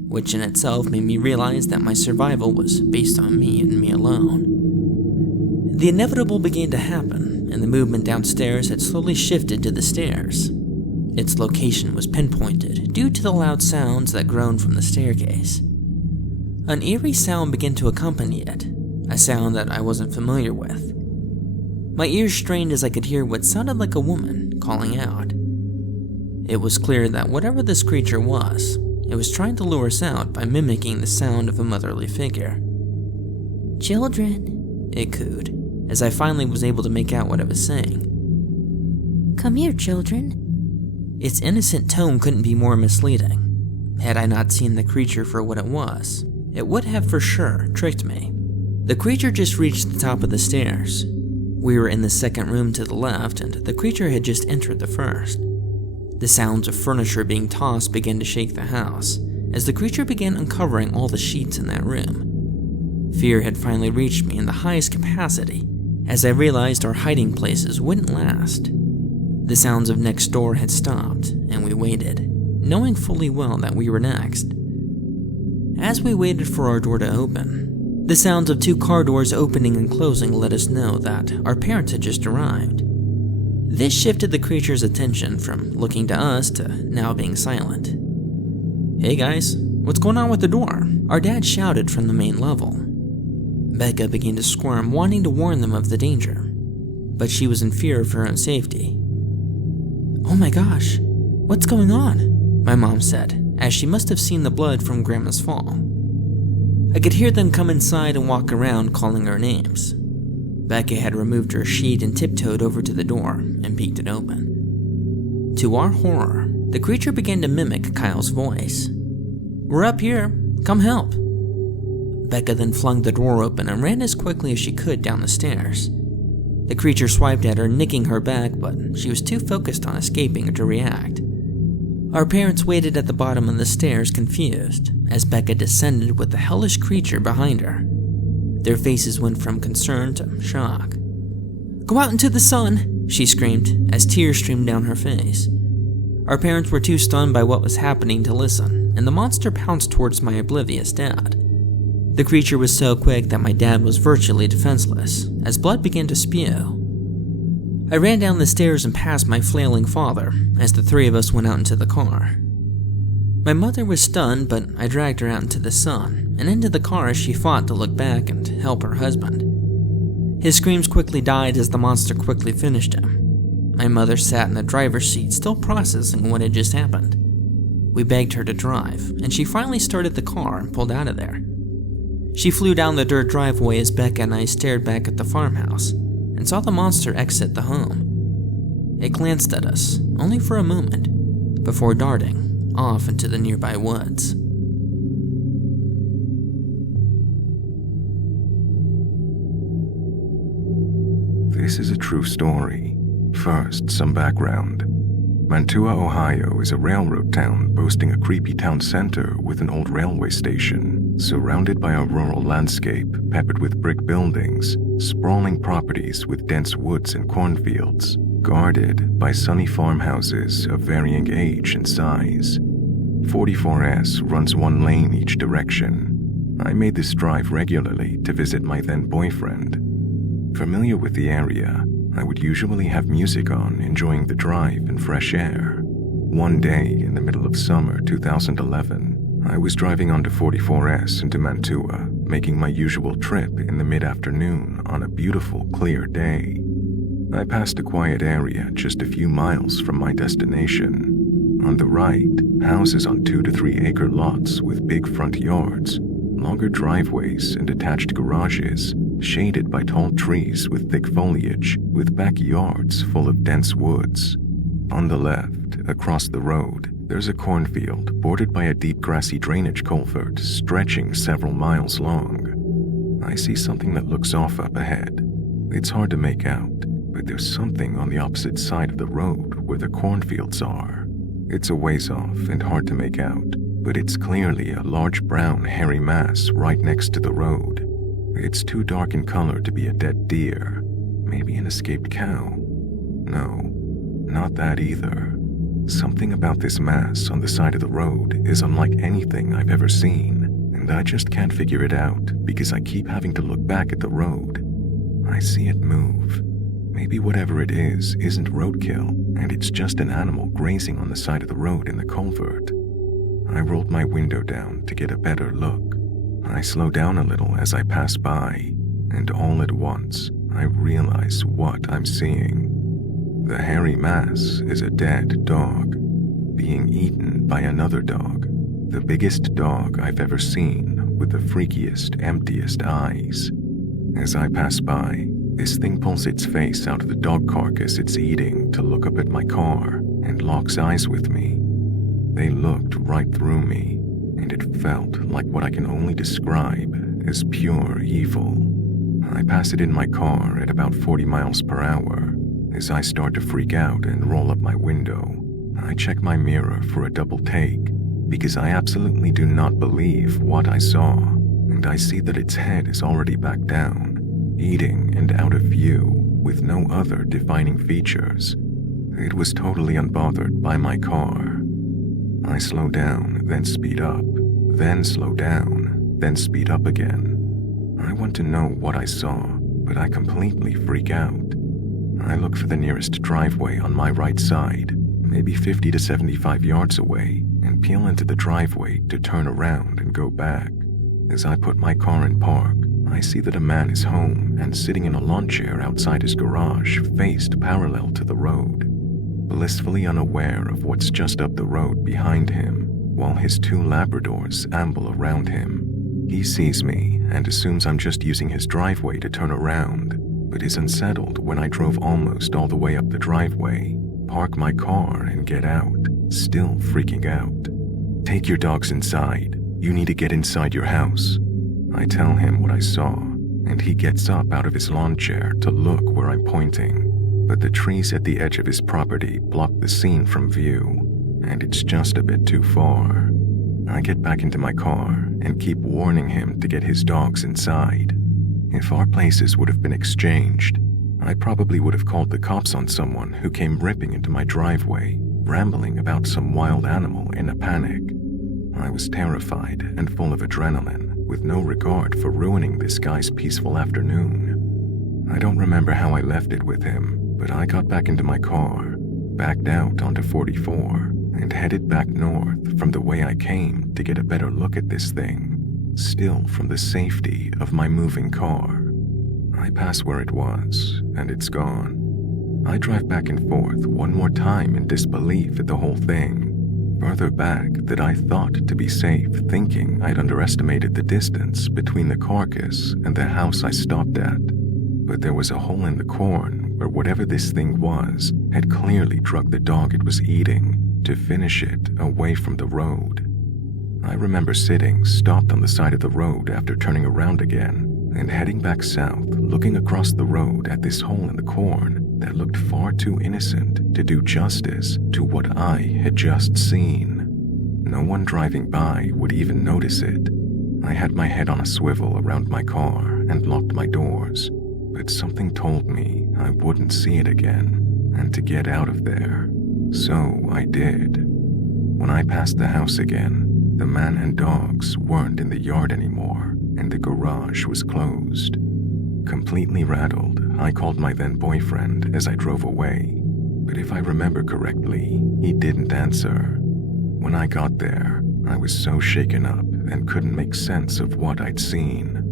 which in itself made me realize that my survival was based on me and me alone. The inevitable began to happen, and the movement downstairs had slowly shifted to the stairs. Its location was pinpointed due to the loud sounds that groaned from the staircase. An eerie sound began to accompany it, a sound that I wasn't familiar with. My ears strained as I could hear what sounded like a woman calling out. It was clear that whatever this creature was, it was trying to lure us out by mimicking the sound of a motherly figure. "Children," it cooed, as I finally was able to make out what it was saying. "Come here, children." Its innocent tone couldn't be more misleading. Had I not seen the creature for what it was, it would have for sure tricked me. The creature just reached the top of the stairs. We were in the second room to the left, and the creature had just entered the first. The sounds of furniture being tossed began to shake the house, as the creature began uncovering all the sheets in that room. Fear had finally reached me in the highest capacity, as I realized our hiding places wouldn't last. The sounds of next door had stopped, and we waited, knowing fully well that we were next. As we waited for our door to open, the sounds of 2 car doors opening and closing let us know that our parents had just arrived. This shifted the creature's attention from looking to us to now being silent. "Hey guys, what's going on with the door?" our dad shouted from the main level. Becca began to squirm, wanting to warn them of the danger, but she was in fear of her own safety. "Oh my gosh, what's going on?" my mom said, as she must have seen the blood from Grandma's fall. I could hear them come inside and walk around calling our names. Becca had removed her sheet and tiptoed over to the door and peeked it open. To our horror, the creature began to mimic Kyle's voice. "We're up here, come help." Becca then flung the door open and ran as quickly as she could down the stairs. The creature swiped at her, nicking her back, but she was too focused on escaping to react. Our parents waited at the bottom of the stairs, confused, as Becca descended with the hellish creature behind her. Their faces went from concern to shock. "Go out into the sun!" she screamed, as tears streamed down her face. Our parents were too stunned by what was happening to listen, and the monster pounced towards my oblivious dad. The creature was so quick that my dad was virtually defenseless as blood began to spew. I ran down the stairs and past my flailing father as the three of us went out into the car. My mother was stunned, but I dragged her out into the sun and into the car as she fought to look back and help her husband. His screams quickly died as the monster quickly finished him. My mother sat in the driver's seat, still processing what had just happened. We begged her to drive, and she finally started the car and pulled out of there. She flew down the dirt driveway as Becca and I stared back at the farmhouse and saw the monster exit the home. It glanced at us, only for a moment, before darting off into the nearby woods. This is a true story. First, some background. Mantua, Ohio is a railroad town boasting a creepy town center with an old railway station, surrounded by a rural landscape peppered with brick buildings, sprawling properties with dense woods and cornfields, guarded by sunny farmhouses of varying age and size. 44S runs one lane each direction. I made this drive regularly to visit my then boyfriend. Familiar with the area, I would usually have music on, enjoying the drive and fresh air. One day in the middle of summer 2011, I was driving onto 44S into Mantua, making my usual trip in the mid-afternoon on a beautiful, clear day. I passed a quiet area just a few miles from my destination. On the right, houses on 2 to 3 acre lots with big front yards, longer driveways and attached garages, shaded by tall trees with thick foliage, with backyards full of dense woods. On the left, across the road, there's a cornfield bordered by a deep grassy drainage culvert stretching several miles long. I see something that looks off up ahead. It's hard to make out, but there's something on the opposite side of the road where the cornfields are. It's a ways off and hard to make out, but it's clearly a large brown hairy mass right next to the road. It's too dark in color to be a dead deer, maybe an escaped cow. No, not that either. Something about this mass on the side of the road is unlike anything I've ever seen, and I just can't figure it out because I keep having to look back at the road. I see it move. Maybe whatever it is isn't roadkill, and it's just an animal grazing on the side of the road in the culvert. I rolled my window down to get a better look. I slow down a little as I pass by, and all at once, I realize what I'm seeing. The hairy mass is a dead dog, being eaten by another dog, the biggest dog I've ever seen with the freakiest, emptiest eyes. As I pass by, this thing pulls its face out of the dog carcass it's eating to look up at my car and locks eyes with me. They looked right through me, and it felt like what I can only describe as pure evil. I pass it in my car at about 40 miles per hour. As I start to freak out and roll up my window, I check my mirror for a double take because I absolutely do not believe what I saw, and I see that its head is already back down, eating and out of view with no other defining features. It was totally unbothered by my car. I slow down, then speed up, then slow down, then speed up again. I want to know what I saw, but I completely freak out. I look for the nearest driveway on my right side, maybe 50 to 75 yards away, and peel into the driveway to turn around and go back. As I put my car in park, I see that a man is home and sitting in a lawn chair outside his garage, faced parallel to the road, blissfully unaware of what's just up the road behind him, while his 2 Labradors amble around him. He sees me and assumes I'm just using his driveway to turn around, but is unsettled when I drove almost all the way up the driveway, park my car and get out, still freaking out. "Take your dogs inside. You need to get inside your house." I tell him what I saw, and he gets up out of his lawn chair to look where I'm pointing. But the trees at the edge of his property block the scene from view, and it's just a bit too far. I get back into my car and keep warning him to get his dogs inside. If our places would have been exchanged, I probably would have called the cops on someone who came ripping into my driveway, rambling about some wild animal in a panic. I was terrified and full of adrenaline, with no regard for ruining this guy's peaceful afternoon. I don't remember how I left it with him, but I got back into my car, backed out onto 44, and headed back north from the way I came to get a better look at this thing, still from the safety of my moving car. I pass where it was, and it's gone. I drive back and forth one more time in disbelief at the whole thing, further back that I thought to be safe, thinking I'd underestimated the distance between the carcass and the house I stopped at. But there was a hole in the corn where whatever this thing was had clearly drugged the dog it was eating to finish it away from the road. I remember sitting stopped on the side of the road after turning around again and heading back south, looking across the road at this hole in the corn that looked far too innocent to do justice to what I had just seen. No one driving by would even notice it. I had my head on a swivel around my car and locked my doors, but something told me I wouldn't see it again and to get out of there. So I did. When I passed the house again, the man and dogs weren't in the yard anymore, and the garage was closed. Completely rattled, I called my then boyfriend as I drove away, but if I remember correctly, he didn't answer. When I got there, I was so shaken up and couldn't make sense of what I'd seen.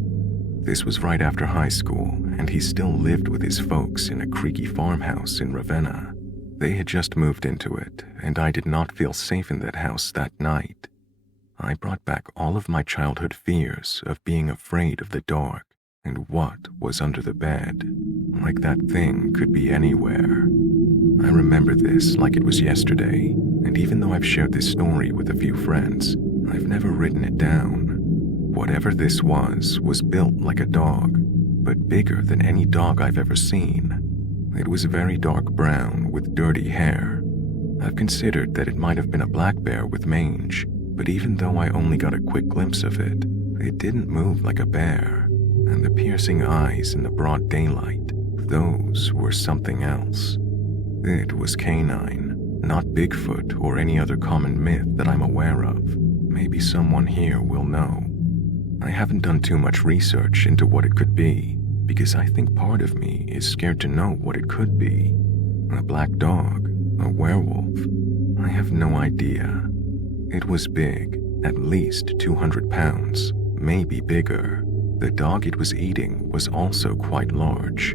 This was right after high school, and he still lived with his folks in a creaky farmhouse in Ravenna. They had just moved into it, and I did not feel safe in that house that night. I brought back all of my childhood fears of being afraid of the dark and what was under the bed, like that thing could be anywhere. I remember this like it was yesterday, and even though I've shared this story with a few friends, I've never written it down. Whatever this was built like a dog, but bigger than any dog I've ever seen. It was very dark brown with dirty hair. I've considered that it might have been a black bear with mange, but even though I only got a quick glimpse of it, it didn't move like a bear, and the piercing eyes in the broad daylight, those were something else. It was canine, not Bigfoot or any other common myth that I'm aware of. Maybe someone here will know. I haven't done too much research into what it could be, because I think part of me is scared to know what it could be. A black dog, a werewolf, I have no idea. It was big, at least 200 pounds, maybe bigger. The dog it was eating was also quite large.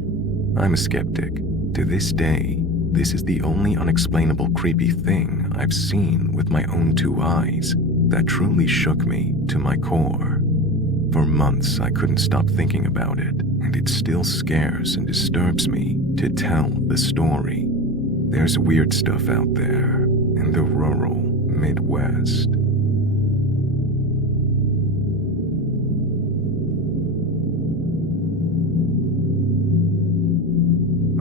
I'm a skeptic. To this day, this is the only unexplainable creepy thing I've seen with my own two eyes that truly shook me to my core. For months, I couldn't stop thinking about it, and it still scares and disturbs me to tell the story. There's weird stuff out there in the rural Midwest.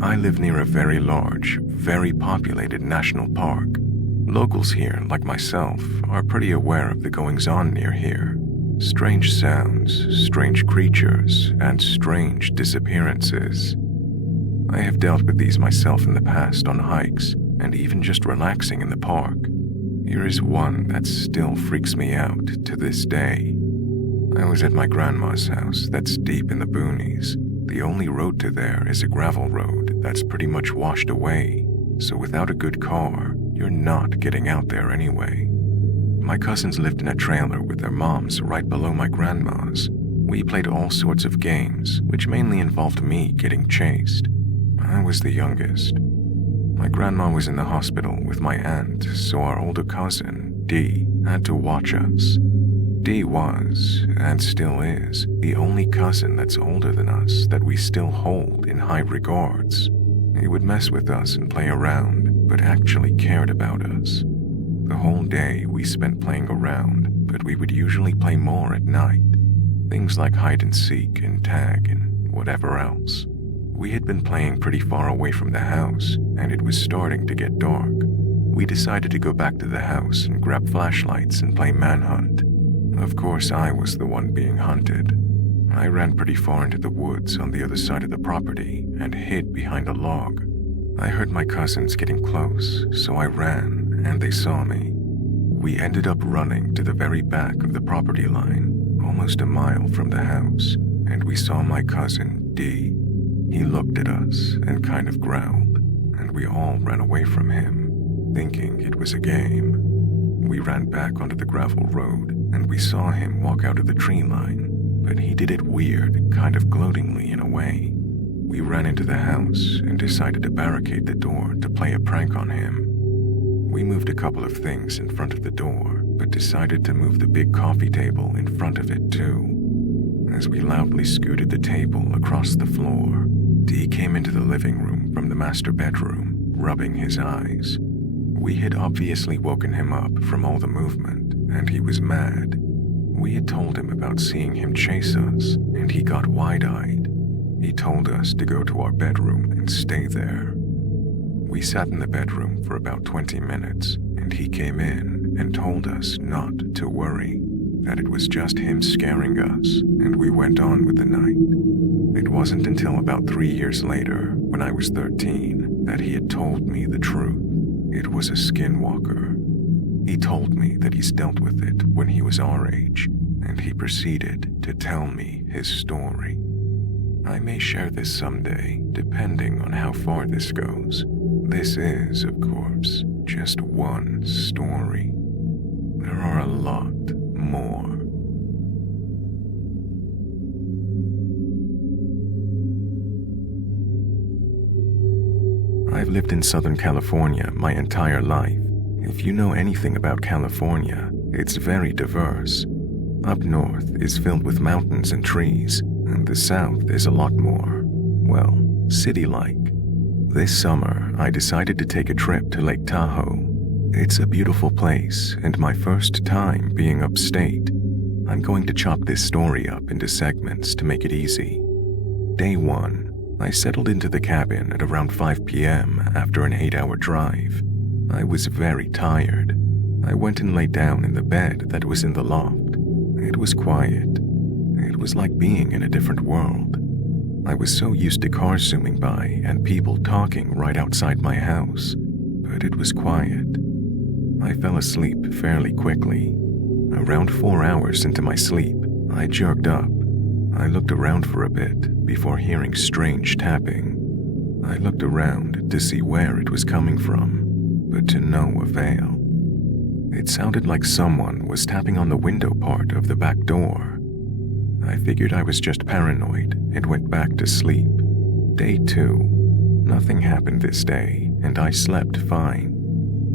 I live near a very large, very populated national park. Locals here, like myself, are pretty aware of the goings-on near here. Strange sounds, strange creatures, and strange disappearances. I have dealt with these myself in the past on hikes, and even just relaxing in the park. Here is one that still freaks me out to this day. I was at my grandma's house that's deep in the boonies. The only road to there is a gravel road that's pretty much washed away, so without a good car, you're not getting out there anyway. My cousins lived in a trailer with their moms right below my grandma's. We played all sorts of games, which mainly involved me getting chased. I was the youngest. My grandma was in the hospital with my aunt, so our older cousin, Dee, had to watch us. Dee was, and still is, the only cousin that's older than us that we still hold in high regards. He would mess with us and play around, but actually cared about us. The whole day we spent playing around, but we would usually play more at night. Things like hide and seek and tag and whatever else. We had been playing pretty far away from the house, and it was starting to get dark. We decided to go back to the house and grab flashlights and play manhunt. Of course, I was the one being hunted. I ran pretty far into the woods on the other side of the property and hid behind a log. I heard my cousins getting close, so I ran, and they saw me. We ended up running to the very back of the property line, almost a mile from the house, and we saw my cousin, D. He looked at us and kind of growled, and we all ran away from him, thinking it was a game. We ran back onto the gravel road, and we saw him walk out of the tree line, but he did it weird, kind of gloatingly in a way. We ran into the house and decided to barricade the door to play a prank on him. We moved a couple of things in front of the door, but decided to move the big coffee table in front of it too. As we loudly scooted the table across the floor, D came into the living room from the master bedroom, rubbing his eyes. We had obviously woken him up from all the movement, and he was mad. We had told him about seeing him chase us, and he got wide-eyed. He told us to go to our bedroom and stay there. We sat in the bedroom for about 20 minutes, and he came in and told us not to worry, that it was just him scaring us, and we went on with the night. It wasn't until about 3 years later, when I was 13, that he had told me the truth. It was a skinwalker. He told me that he's dealt with it when he was our age, and he proceeded to tell me his story. I may share this someday, depending on how far this goes. This is, of course, just one story. There are a lot more. I've lived in Southern California my entire life. If you know anything about California, it's very diverse. Up north is filled with mountains and trees, and the south is a lot more, well, city-like. This summer, I decided to take a trip to Lake Tahoe. It's a beautiful place, and my first time being upstate. I'm going to chop this story up into segments to make it easy. Day 1. I settled into the cabin at around 5 p.m. after an 8-hour drive. I was very tired. I went and lay down in the bed that was in the loft. It was quiet. It was like being in a different world. I was so used to cars zooming by and people talking right outside my house, but it was quiet. I fell asleep fairly quickly. Around 4 hours into my sleep, I jerked up. I looked around for a bit before hearing strange tapping. I looked around to see where it was coming from, but to no avail. It sounded like someone was tapping on the window part of the back door. I figured I was just paranoid and went back to sleep. Day 2. Nothing happened this day, and I slept fine.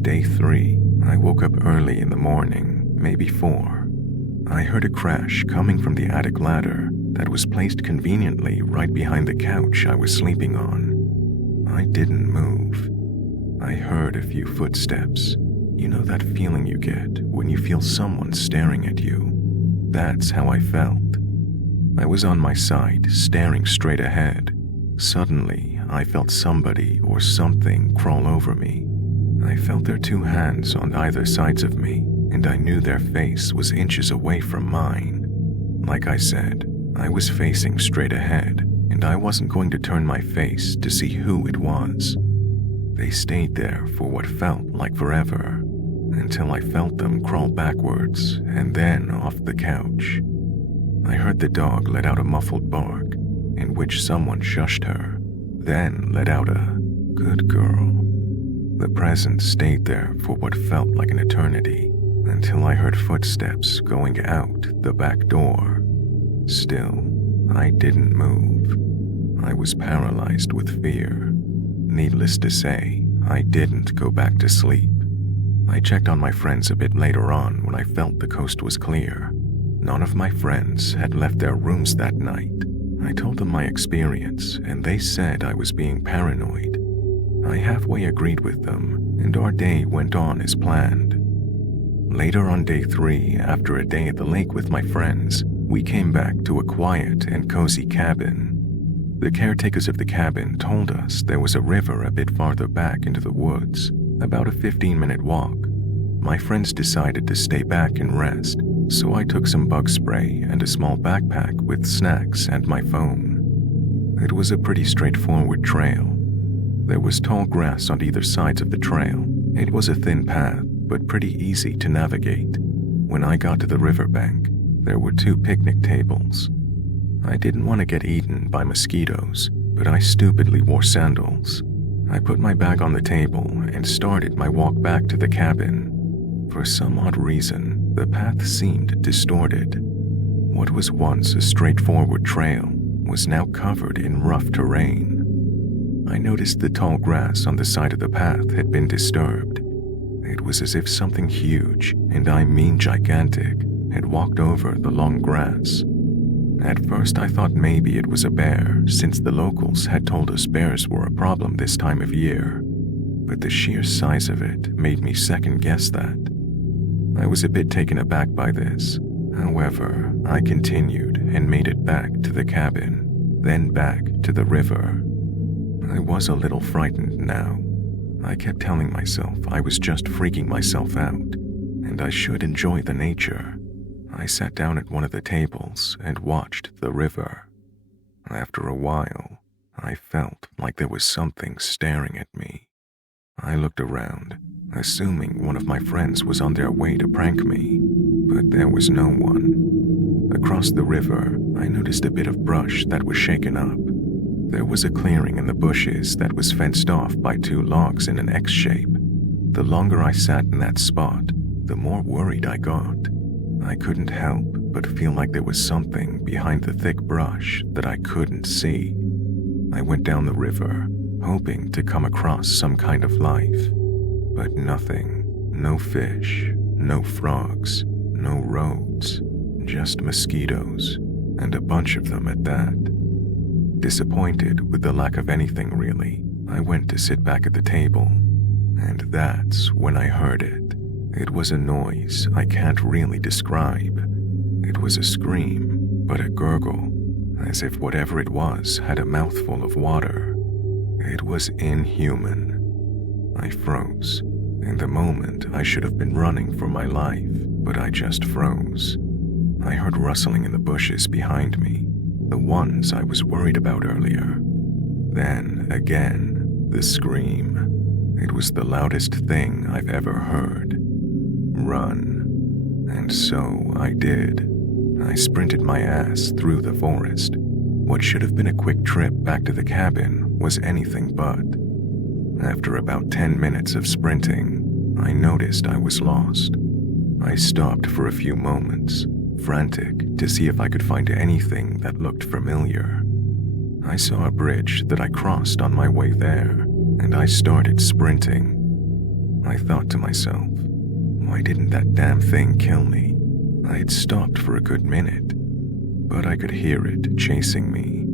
Day 3. I woke up early in the morning, maybe 4. I heard a crash coming from the attic ladder that was placed conveniently right behind the couch I was sleeping on. I didn't move. I heard a few footsteps. You know that feeling you get when you feel someone staring at you? That's how I felt. I was on my side, staring straight ahead. Suddenly, I felt somebody or something crawl over me. I felt their 2 hands on either sides of me, and I knew their face was inches away from mine. Like I said, I was facing straight ahead, and I wasn't going to turn my face to see who it was. They stayed there for what felt like forever, until I felt them crawl backwards and then off the couch. I heard the dog let out a muffled bark, in which someone shushed her, then let out a "good girl." The presence stayed there for what felt like an eternity, until I heard footsteps going out the back door. Still, I didn't move. I was paralyzed with fear. Needless to say, I didn't go back to sleep. I checked on my friends a bit later on when I felt the coast was clear. None of my friends had left their rooms that night. I told them my experience, and they said I was being paranoid. I halfway agreed with them, and our day went on as planned. Later on day 3, after a day at the lake with my friends, we came back to a quiet and cozy cabin. The caretakers of the cabin told us there was a river a bit farther back into the woods, about a 15-minute walk. My friends decided to stay back and rest, so I took some bug spray and a small backpack with snacks and my phone. It was a pretty straightforward trail. There was tall grass on either sides of the trail. It was a thin path, but pretty easy to navigate. When I got to the riverbank, There were 2 picnic tables. I didn't want to get eaten by mosquitoes, but I stupidly wore sandals. I put my bag on the table and started my walk back to the cabin. For some odd reason, the path seemed distorted. What was once a straightforward trail was now covered in rough terrain. I noticed the tall grass on the side of the path had been disturbed. It was as if something huge, and I mean gigantic, had walked over the long grass. At first I thought maybe it was a bear, since the locals had told us bears were a problem this time of year. But the sheer size of it made me second-guess that. I was a bit taken aback by this. However, I continued and made it back to the cabin, then back to the river. I was a little frightened now. I kept telling myself I was just freaking myself out, and I should enjoy the nature. I sat down at one of the tables and watched the river. After a while, I felt like there was something staring at me. I looked around, assuming one of my friends was on their way to prank me, but there was no one. Across the river, I noticed a bit of brush that was shaken up. There was a clearing in the bushes that was fenced off by 2 logs in an X shape. The longer I sat in that spot, the more worried I got. I couldn't help but feel like there was something behind the thick brush that I couldn't see. I went down the river, hoping to come across some kind of life, but nothing. No fish, no frogs, no roads, just mosquitoes, and a bunch of them at that. Disappointed with the lack of anything really, I went to sit back at the table, and that's when I heard it. It was a noise I can't really describe. It was a scream, but a gurgle, as if whatever it was had a mouthful of water. It was inhuman. I froze. In the moment, I should have been running for my life, but I just froze. I heard rustling in the bushes behind me, the ones I was worried about earlier. Then, again, the scream. It was the loudest thing I've ever heard. Run. And so I did. I sprinted my ass through the forest. What should have been a quick trip back to the cabin was anything but. After about 10 minutes of sprinting, I noticed I was lost. I stopped for a few moments, frantic to see if I could find anything that looked familiar. I saw a bridge that I crossed on my way there, and I started sprinting. I thought to myself, why didn't that damn thing kill me? I had stopped for a good minute, but I could hear it chasing me.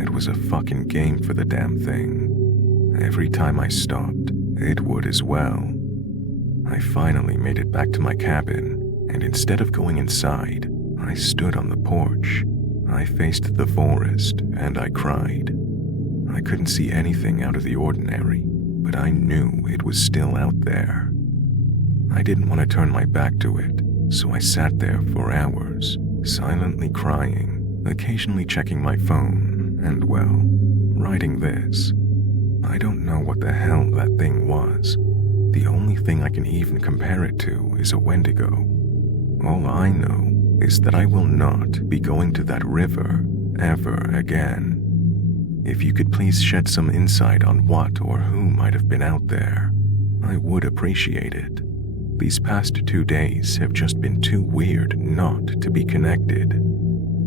It was a fucking game for the damn thing. Every time I stopped, it would as well. I finally made it back to my cabin, and instead of going inside, I stood on the porch. I faced the forest, and I cried. I couldn't see anything out of the ordinary, but I knew it was still out there. I didn't want to turn my back to it, so I sat there for hours, silently crying, occasionally checking my phone, and well, writing this. I don't know what the hell that thing was. The only thing I can even compare it to is a Wendigo. All I know is that I will not be going to that river ever again. If you could please shed some insight on what or who might have been out there, I would appreciate it. These past 2 days have just been too weird not to be connected.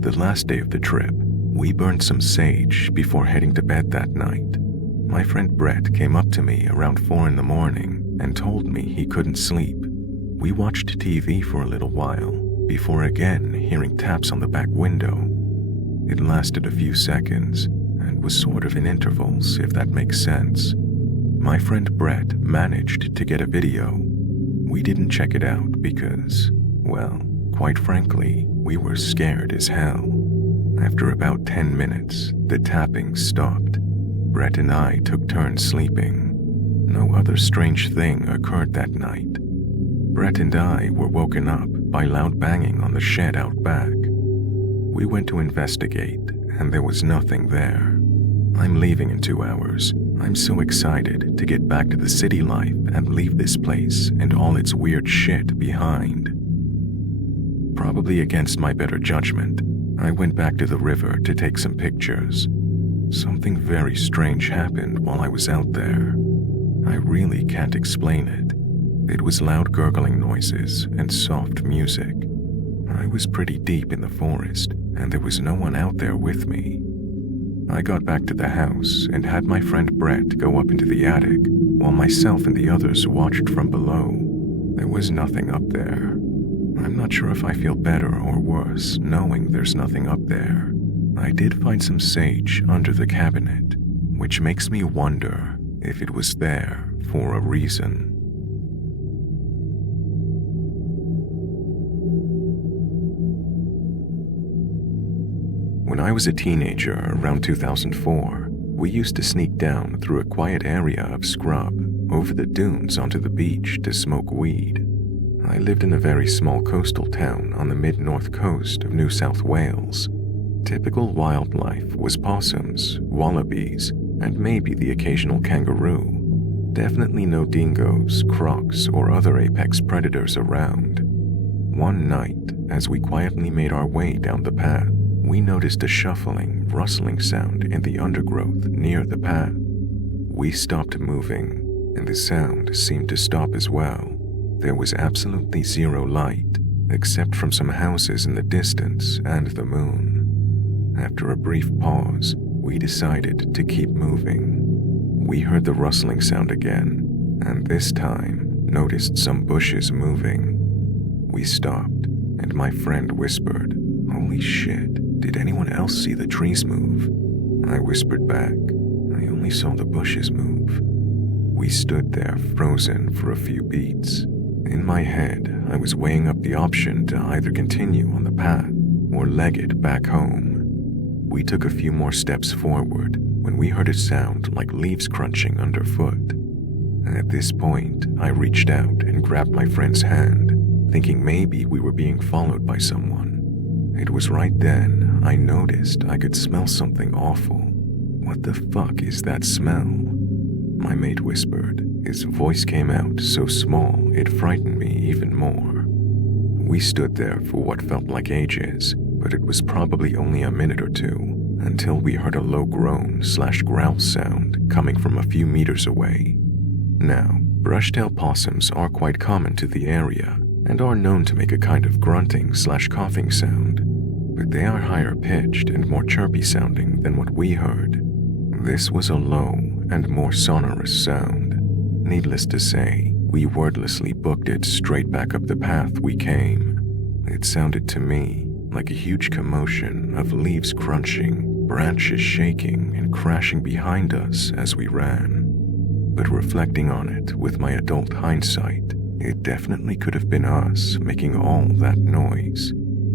The last day of the trip, we burned some sage before heading to bed that night. My friend Brett came up to me around 4 in the morning and told me he couldn't sleep. We watched TV for a little while before again hearing taps on the back window. It lasted a few seconds and was sort of in intervals, if that makes sense. My friend Brett managed to get a video. We didn't check it out because, well, quite frankly, we were scared as hell. After about 10 minutes, the tapping stopped. Brett and I took turns sleeping. No other strange thing occurred that night. Brett and I were woken up by loud banging on the shed out back. We went to investigate, and there was nothing there. I'm leaving in 2 hours. I'm so excited to get back to the city life and leave this place and all its weird shit behind. Probably against my better judgment, I went back to the river to take some pictures. Something very strange happened while I was out there. I really can't explain it. It was loud gurgling noises and soft music. I was pretty deep in the forest, and there was no one out there with me. I got back to the house and had my friend Brett go up into the attic, while myself and the others watched from below. There was nothing up there. I'm not sure if I feel better or worse knowing there's nothing up there. I did find some sage under the cabinet, which makes me wonder if it was there for a reason. When I was a teenager around 2004, we used to sneak down through a quiet area of scrub over the dunes onto the beach to smoke weed. I lived in a very small coastal town on the mid-north coast of New South Wales. Typical wildlife was possums, wallabies, and maybe the occasional kangaroo. Definitely no dingoes, crocs, or other apex predators around. One night, as we quietly made our way down the path, we noticed a shuffling, rustling sound in the undergrowth near the path. We stopped moving, and the sound seemed to stop as well. There was absolutely zero light, except from some houses in the distance and the moon. After a brief pause, we decided to keep moving. We heard the rustling sound again, and this time noticed some bushes moving. We stopped, and my friend whispered, "Holy shit, did anyone else see the trees move?" I whispered back, "I only saw the bushes move." We stood there frozen for a few beats. In my head, I was weighing up the option to either continue on the path or leg it back home. We took a few more steps forward when we heard a sound like leaves crunching underfoot. At this point, I reached out and grabbed my friend's hand, thinking maybe we were being followed by someone. It was right then I noticed I could smell something awful. "What the fuck is that smell?" my mate whispered. His voice came out so small it frightened me even more. We stood there for what felt like ages, but it was probably only a minute or two until we heard a low groan/growl sound coming from a few meters away. Now, brush-tail possums are quite common to the area and are known to make a kind of grunting/coughing sound, but they are higher pitched and more chirpy sounding than what we heard. This was a low and more sonorous sound. Needless to say, we wordlessly booked it straight back up the path we came. It sounded to me like a huge commotion of leaves crunching, branches shaking and crashing behind us as we ran. But reflecting on it with my adult hindsight, it definitely could have been us making all that noise.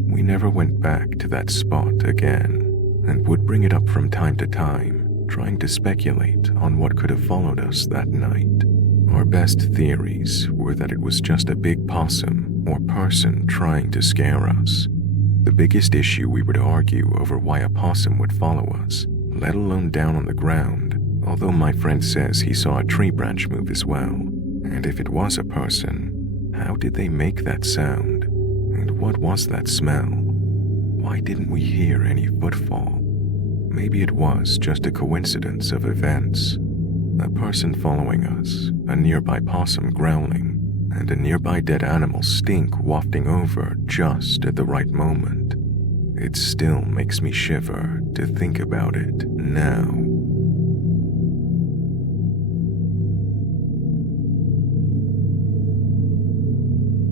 We never went back to that spot again, and would bring it up from time to time, trying to speculate on what could have followed us that night. Our best theories were that it was just a big possum or person trying to scare us. The biggest issue we would argue over why a possum would follow us, let alone down on the ground, although my friend says he saw a tree branch move as well. And if it was a person, how did they make that sound? And what was that smell? Why didn't we hear any footfall? Maybe it was just a coincidence of events. A person following us, a nearby possum growling, and a nearby dead animal stink wafting over just at the right moment. It still makes me shiver to think about it now.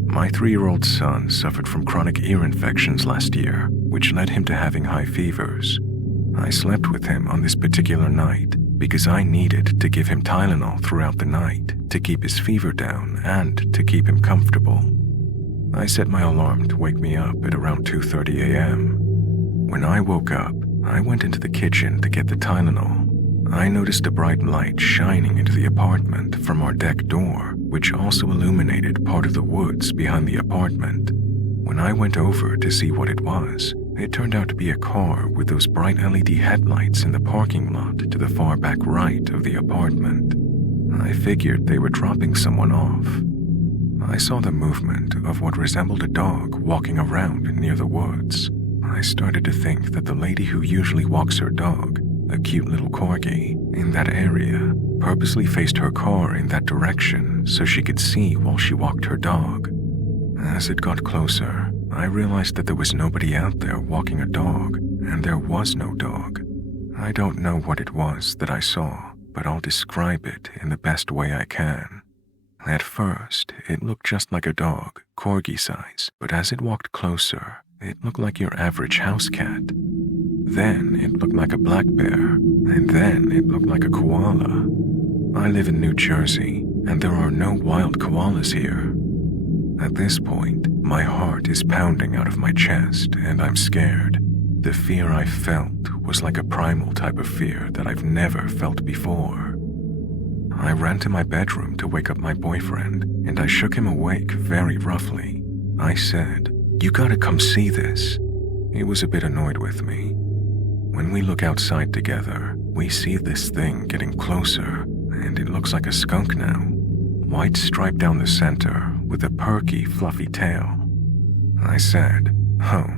My 3-year-old son suffered from chronic ear infections last year, which led him to having high fevers. I slept with him on this particular night because I needed to give him Tylenol throughout the night to keep his fever down and to keep him comfortable. I set my alarm to wake me up at around 2:30 a.m. When I woke up, I went into the kitchen to get the Tylenol. I noticed a bright light shining into the apartment from our deck door, which also illuminated part of the woods behind the apartment. When I went over to see what it was, it turned out to be a car with those bright LED headlights in the parking lot to the far back right of the apartment. I figured they were dropping someone off. I saw the movement of what resembled a dog walking around near the woods. I started to think that the lady who usually walks her dog, a cute little corgi, in that area, purposely faced her car in that direction so she could see while she walked her dog. As it got closer, I realized that there was nobody out there walking a dog, and there was no dog. I don't know what it was that I saw, but I'll describe it in the best way I can. At first, it looked just like a dog, corgi size, but as it walked closer, it looked like your average house cat. Then it looked like a black bear, and then it looked like a koala. I live in New Jersey, and there are no wild koalas here. At this point, my heart is pounding out of my chest, and I'm scared. The fear I felt was like a primal type of fear that I've never felt before. I ran to my bedroom to wake up my boyfriend, and I shook him awake very roughly. I said, "You gotta come see this." He was a bit annoyed with me. When we look outside together, we see this thing getting closer, and it looks like a skunk now. White stripe down the center with a perky, fluffy tail. I said, "Oh,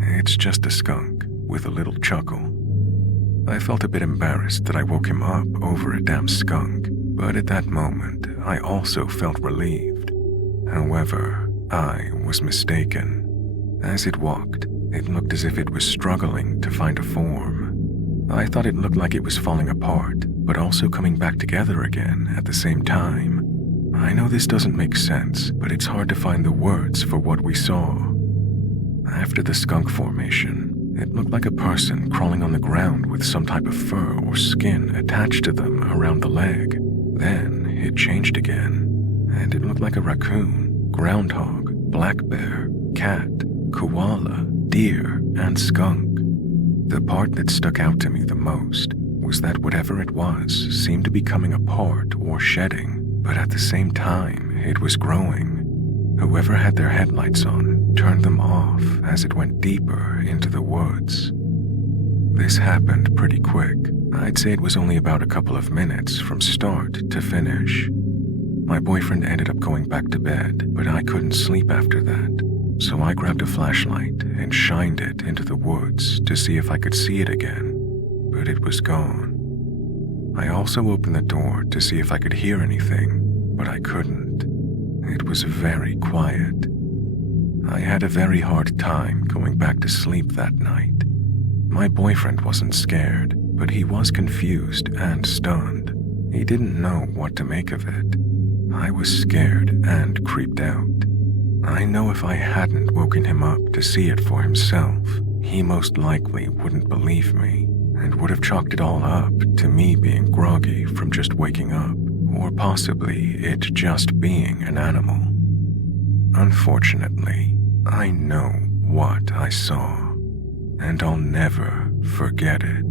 it's just a skunk," with a little chuckle. I felt a bit embarrassed that I woke him up over a damn skunk, but at that moment, I also felt relieved. However, I was mistaken. As it walked, it looked as if it was struggling to find a form. I thought it looked like it was falling apart, but also coming back together again at the same time. I know this doesn't make sense, but it's hard to find the words for what we saw. After the skunk formation, it looked like a person crawling on the ground with some type of fur or skin attached to them around the leg. Then it changed again, and it looked like a raccoon, groundhog, black bear, cat, koala, deer, and skunk. The part that stuck out to me the most was that whatever it was seemed to be coming apart or shedding, but at the same time, it was growing. Whoever had their headlights on turned them off as it went deeper into the woods. This happened pretty quick. I'd say it was only about a couple of minutes from start to finish. My boyfriend ended up going back to bed, but I couldn't sleep after that. So I grabbed a flashlight and shined it into the woods to see if I could see it again, but it was gone. I also opened the door to see if I could hear anything, but I couldn't. It was very quiet. I had a very hard time going back to sleep that night. My boyfriend wasn't scared, but he was confused and stunned. He didn't know what to make of it. I was scared and creeped out. I know if I hadn't woken him up to see it for himself, he most likely wouldn't believe me and would have chalked it all up to me being groggy from just waking up, or possibly it just being an animal. Unfortunately, I know what I saw, and I'll never forget it.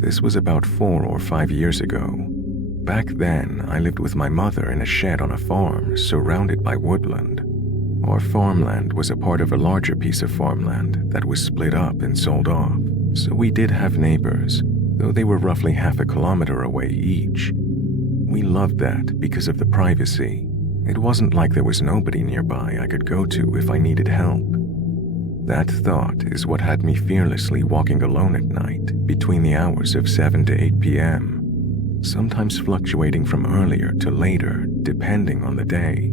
This was about 4 or 5 years ago. Back then, I lived with my mother in a shed on a farm surrounded by woodland. Our farmland was a part of a larger piece of farmland that was split up and sold off, so we did have neighbors, though they were roughly half a kilometer away each. We loved that because of the privacy. It wasn't like there was nobody nearby I could go to if I needed help. That thought is what had me fearlessly walking alone at night between the hours of 7 to 8 p.m., sometimes fluctuating from earlier to later depending on the day.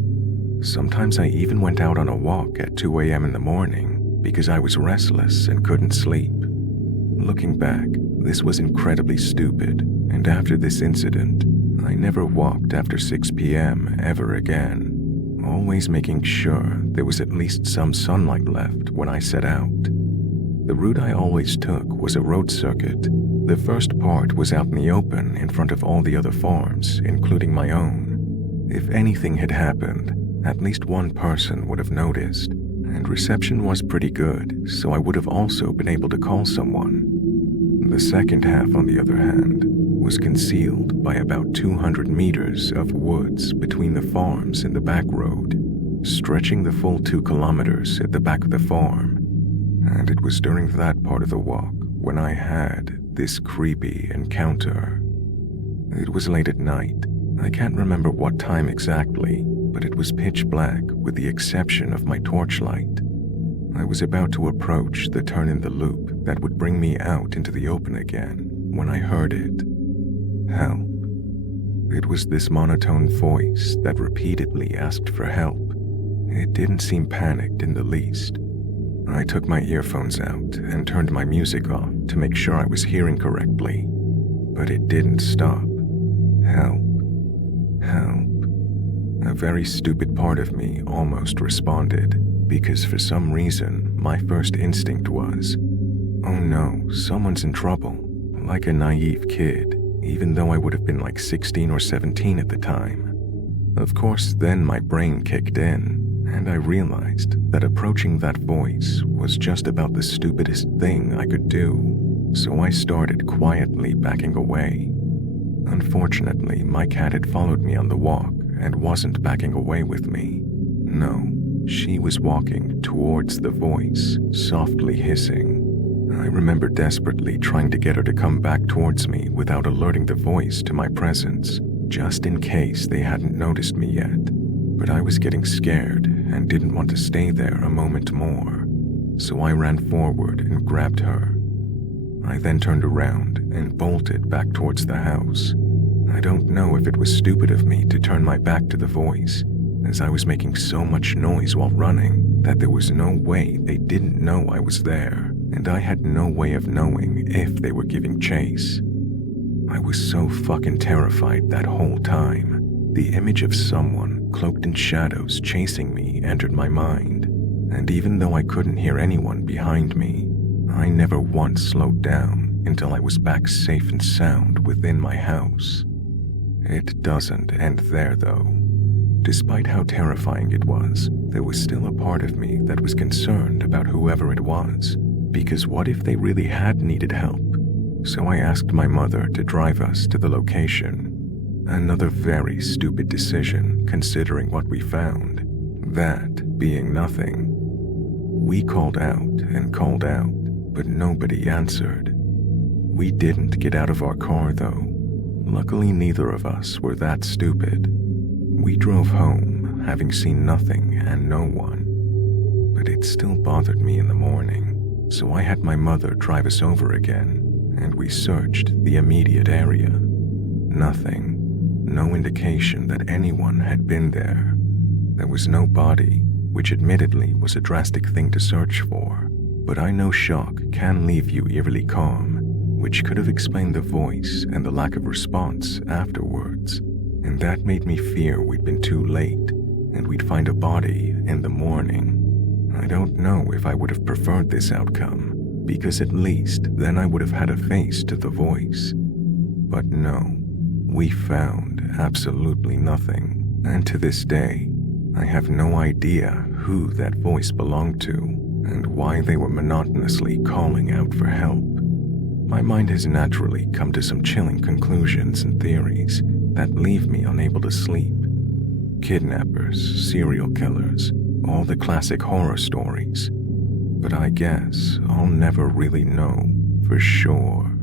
Sometimes I even went out on a walk at 2 a.m. in the morning because I was restless and couldn't sleep. Looking back, this was incredibly stupid, and after this incident, I never walked after 6 p.m. ever again, always making sure there was at least some sunlight left when I set out. The route I always took was a road circuit. The first part was out in the open in front of all the other farms, including my own. If anything had happened, at least one person would have noticed, and reception was pretty good, so I would have also been able to call someone. The second half, on the other hand, was concealed by about 200 meters of woods between the farms and the back road, stretching the full 2 kilometers at the back of the farm. And it was during that part of the walk when I had this creepy encounter. It was late at night. I can't remember what time exactly, but it was pitch black with the exception of my torchlight. I was about to approach the turn in the loop that would bring me out into the open again when I heard it. Help. It was this monotone voice that repeatedly asked for help. It didn't seem panicked in the least. I took my earphones out and turned my music off to make sure I was hearing correctly, but it didn't stop. Help. Help. A very stupid part of me almost responded, because for some reason my first instinct was, oh no, someone's in trouble, like a naive kid, even though I would have been like 16 or 17 at the time. Of course, then my brain kicked in, and I realized that approaching that voice was just about the stupidest thing I could do, so I started quietly backing away. Unfortunately, my cat had followed me on the walk and wasn't backing away with me. No, she was walking towards the voice, softly hissing. I remember desperately trying to get her to come back towards me without alerting the voice to my presence, just in case they hadn't noticed me yet. But I was getting scared and didn't want to stay there a moment more, so I ran forward and grabbed her. I then turned around and bolted back towards the house. I don't know if it was stupid of me to turn my back to the voice, as I was making so much noise while running that there was no way they didn't know I was there, and I had no way of knowing if they were giving chase. I was so fucking terrified that whole time. The image of someone cloaked in shadows chasing me entered my mind, and even though I couldn't hear anyone behind me, I never once slowed down until I was back safe and sound within my house. It doesn't end there though. Despite how terrifying it was, there was still a part of me that was concerned about whoever it was, because what if they really had needed help? So I asked my mother to drive us to the location. Another very stupid decision considering what we found, that being nothing. We called out and called out, but nobody answered. We didn't get out of our car though. Luckily, neither of us were that stupid. We drove home, having seen nothing and no one. But it still bothered me in the morning, so I had my mother drive us over again, and we searched the immediate area. Nothing. No indication that anyone had been there. There was no body, which admittedly was a drastic thing to search for, but I know shock can leave you eerily calm, which could have explained the voice and the lack of response afterwards, and that made me fear we'd been too late, and we'd find a body in the morning. I don't know if I would have preferred this outcome, because at least then I would have had a face to the voice. But no, we found absolutely nothing, and to this day, I have no idea who that voice belonged to and why they were monotonously calling out for help. My mind has naturally come to some chilling conclusions and theories that leave me unable to sleep. Kidnappers, serial killers, all the classic horror stories. But I guess I'll never really know for sure.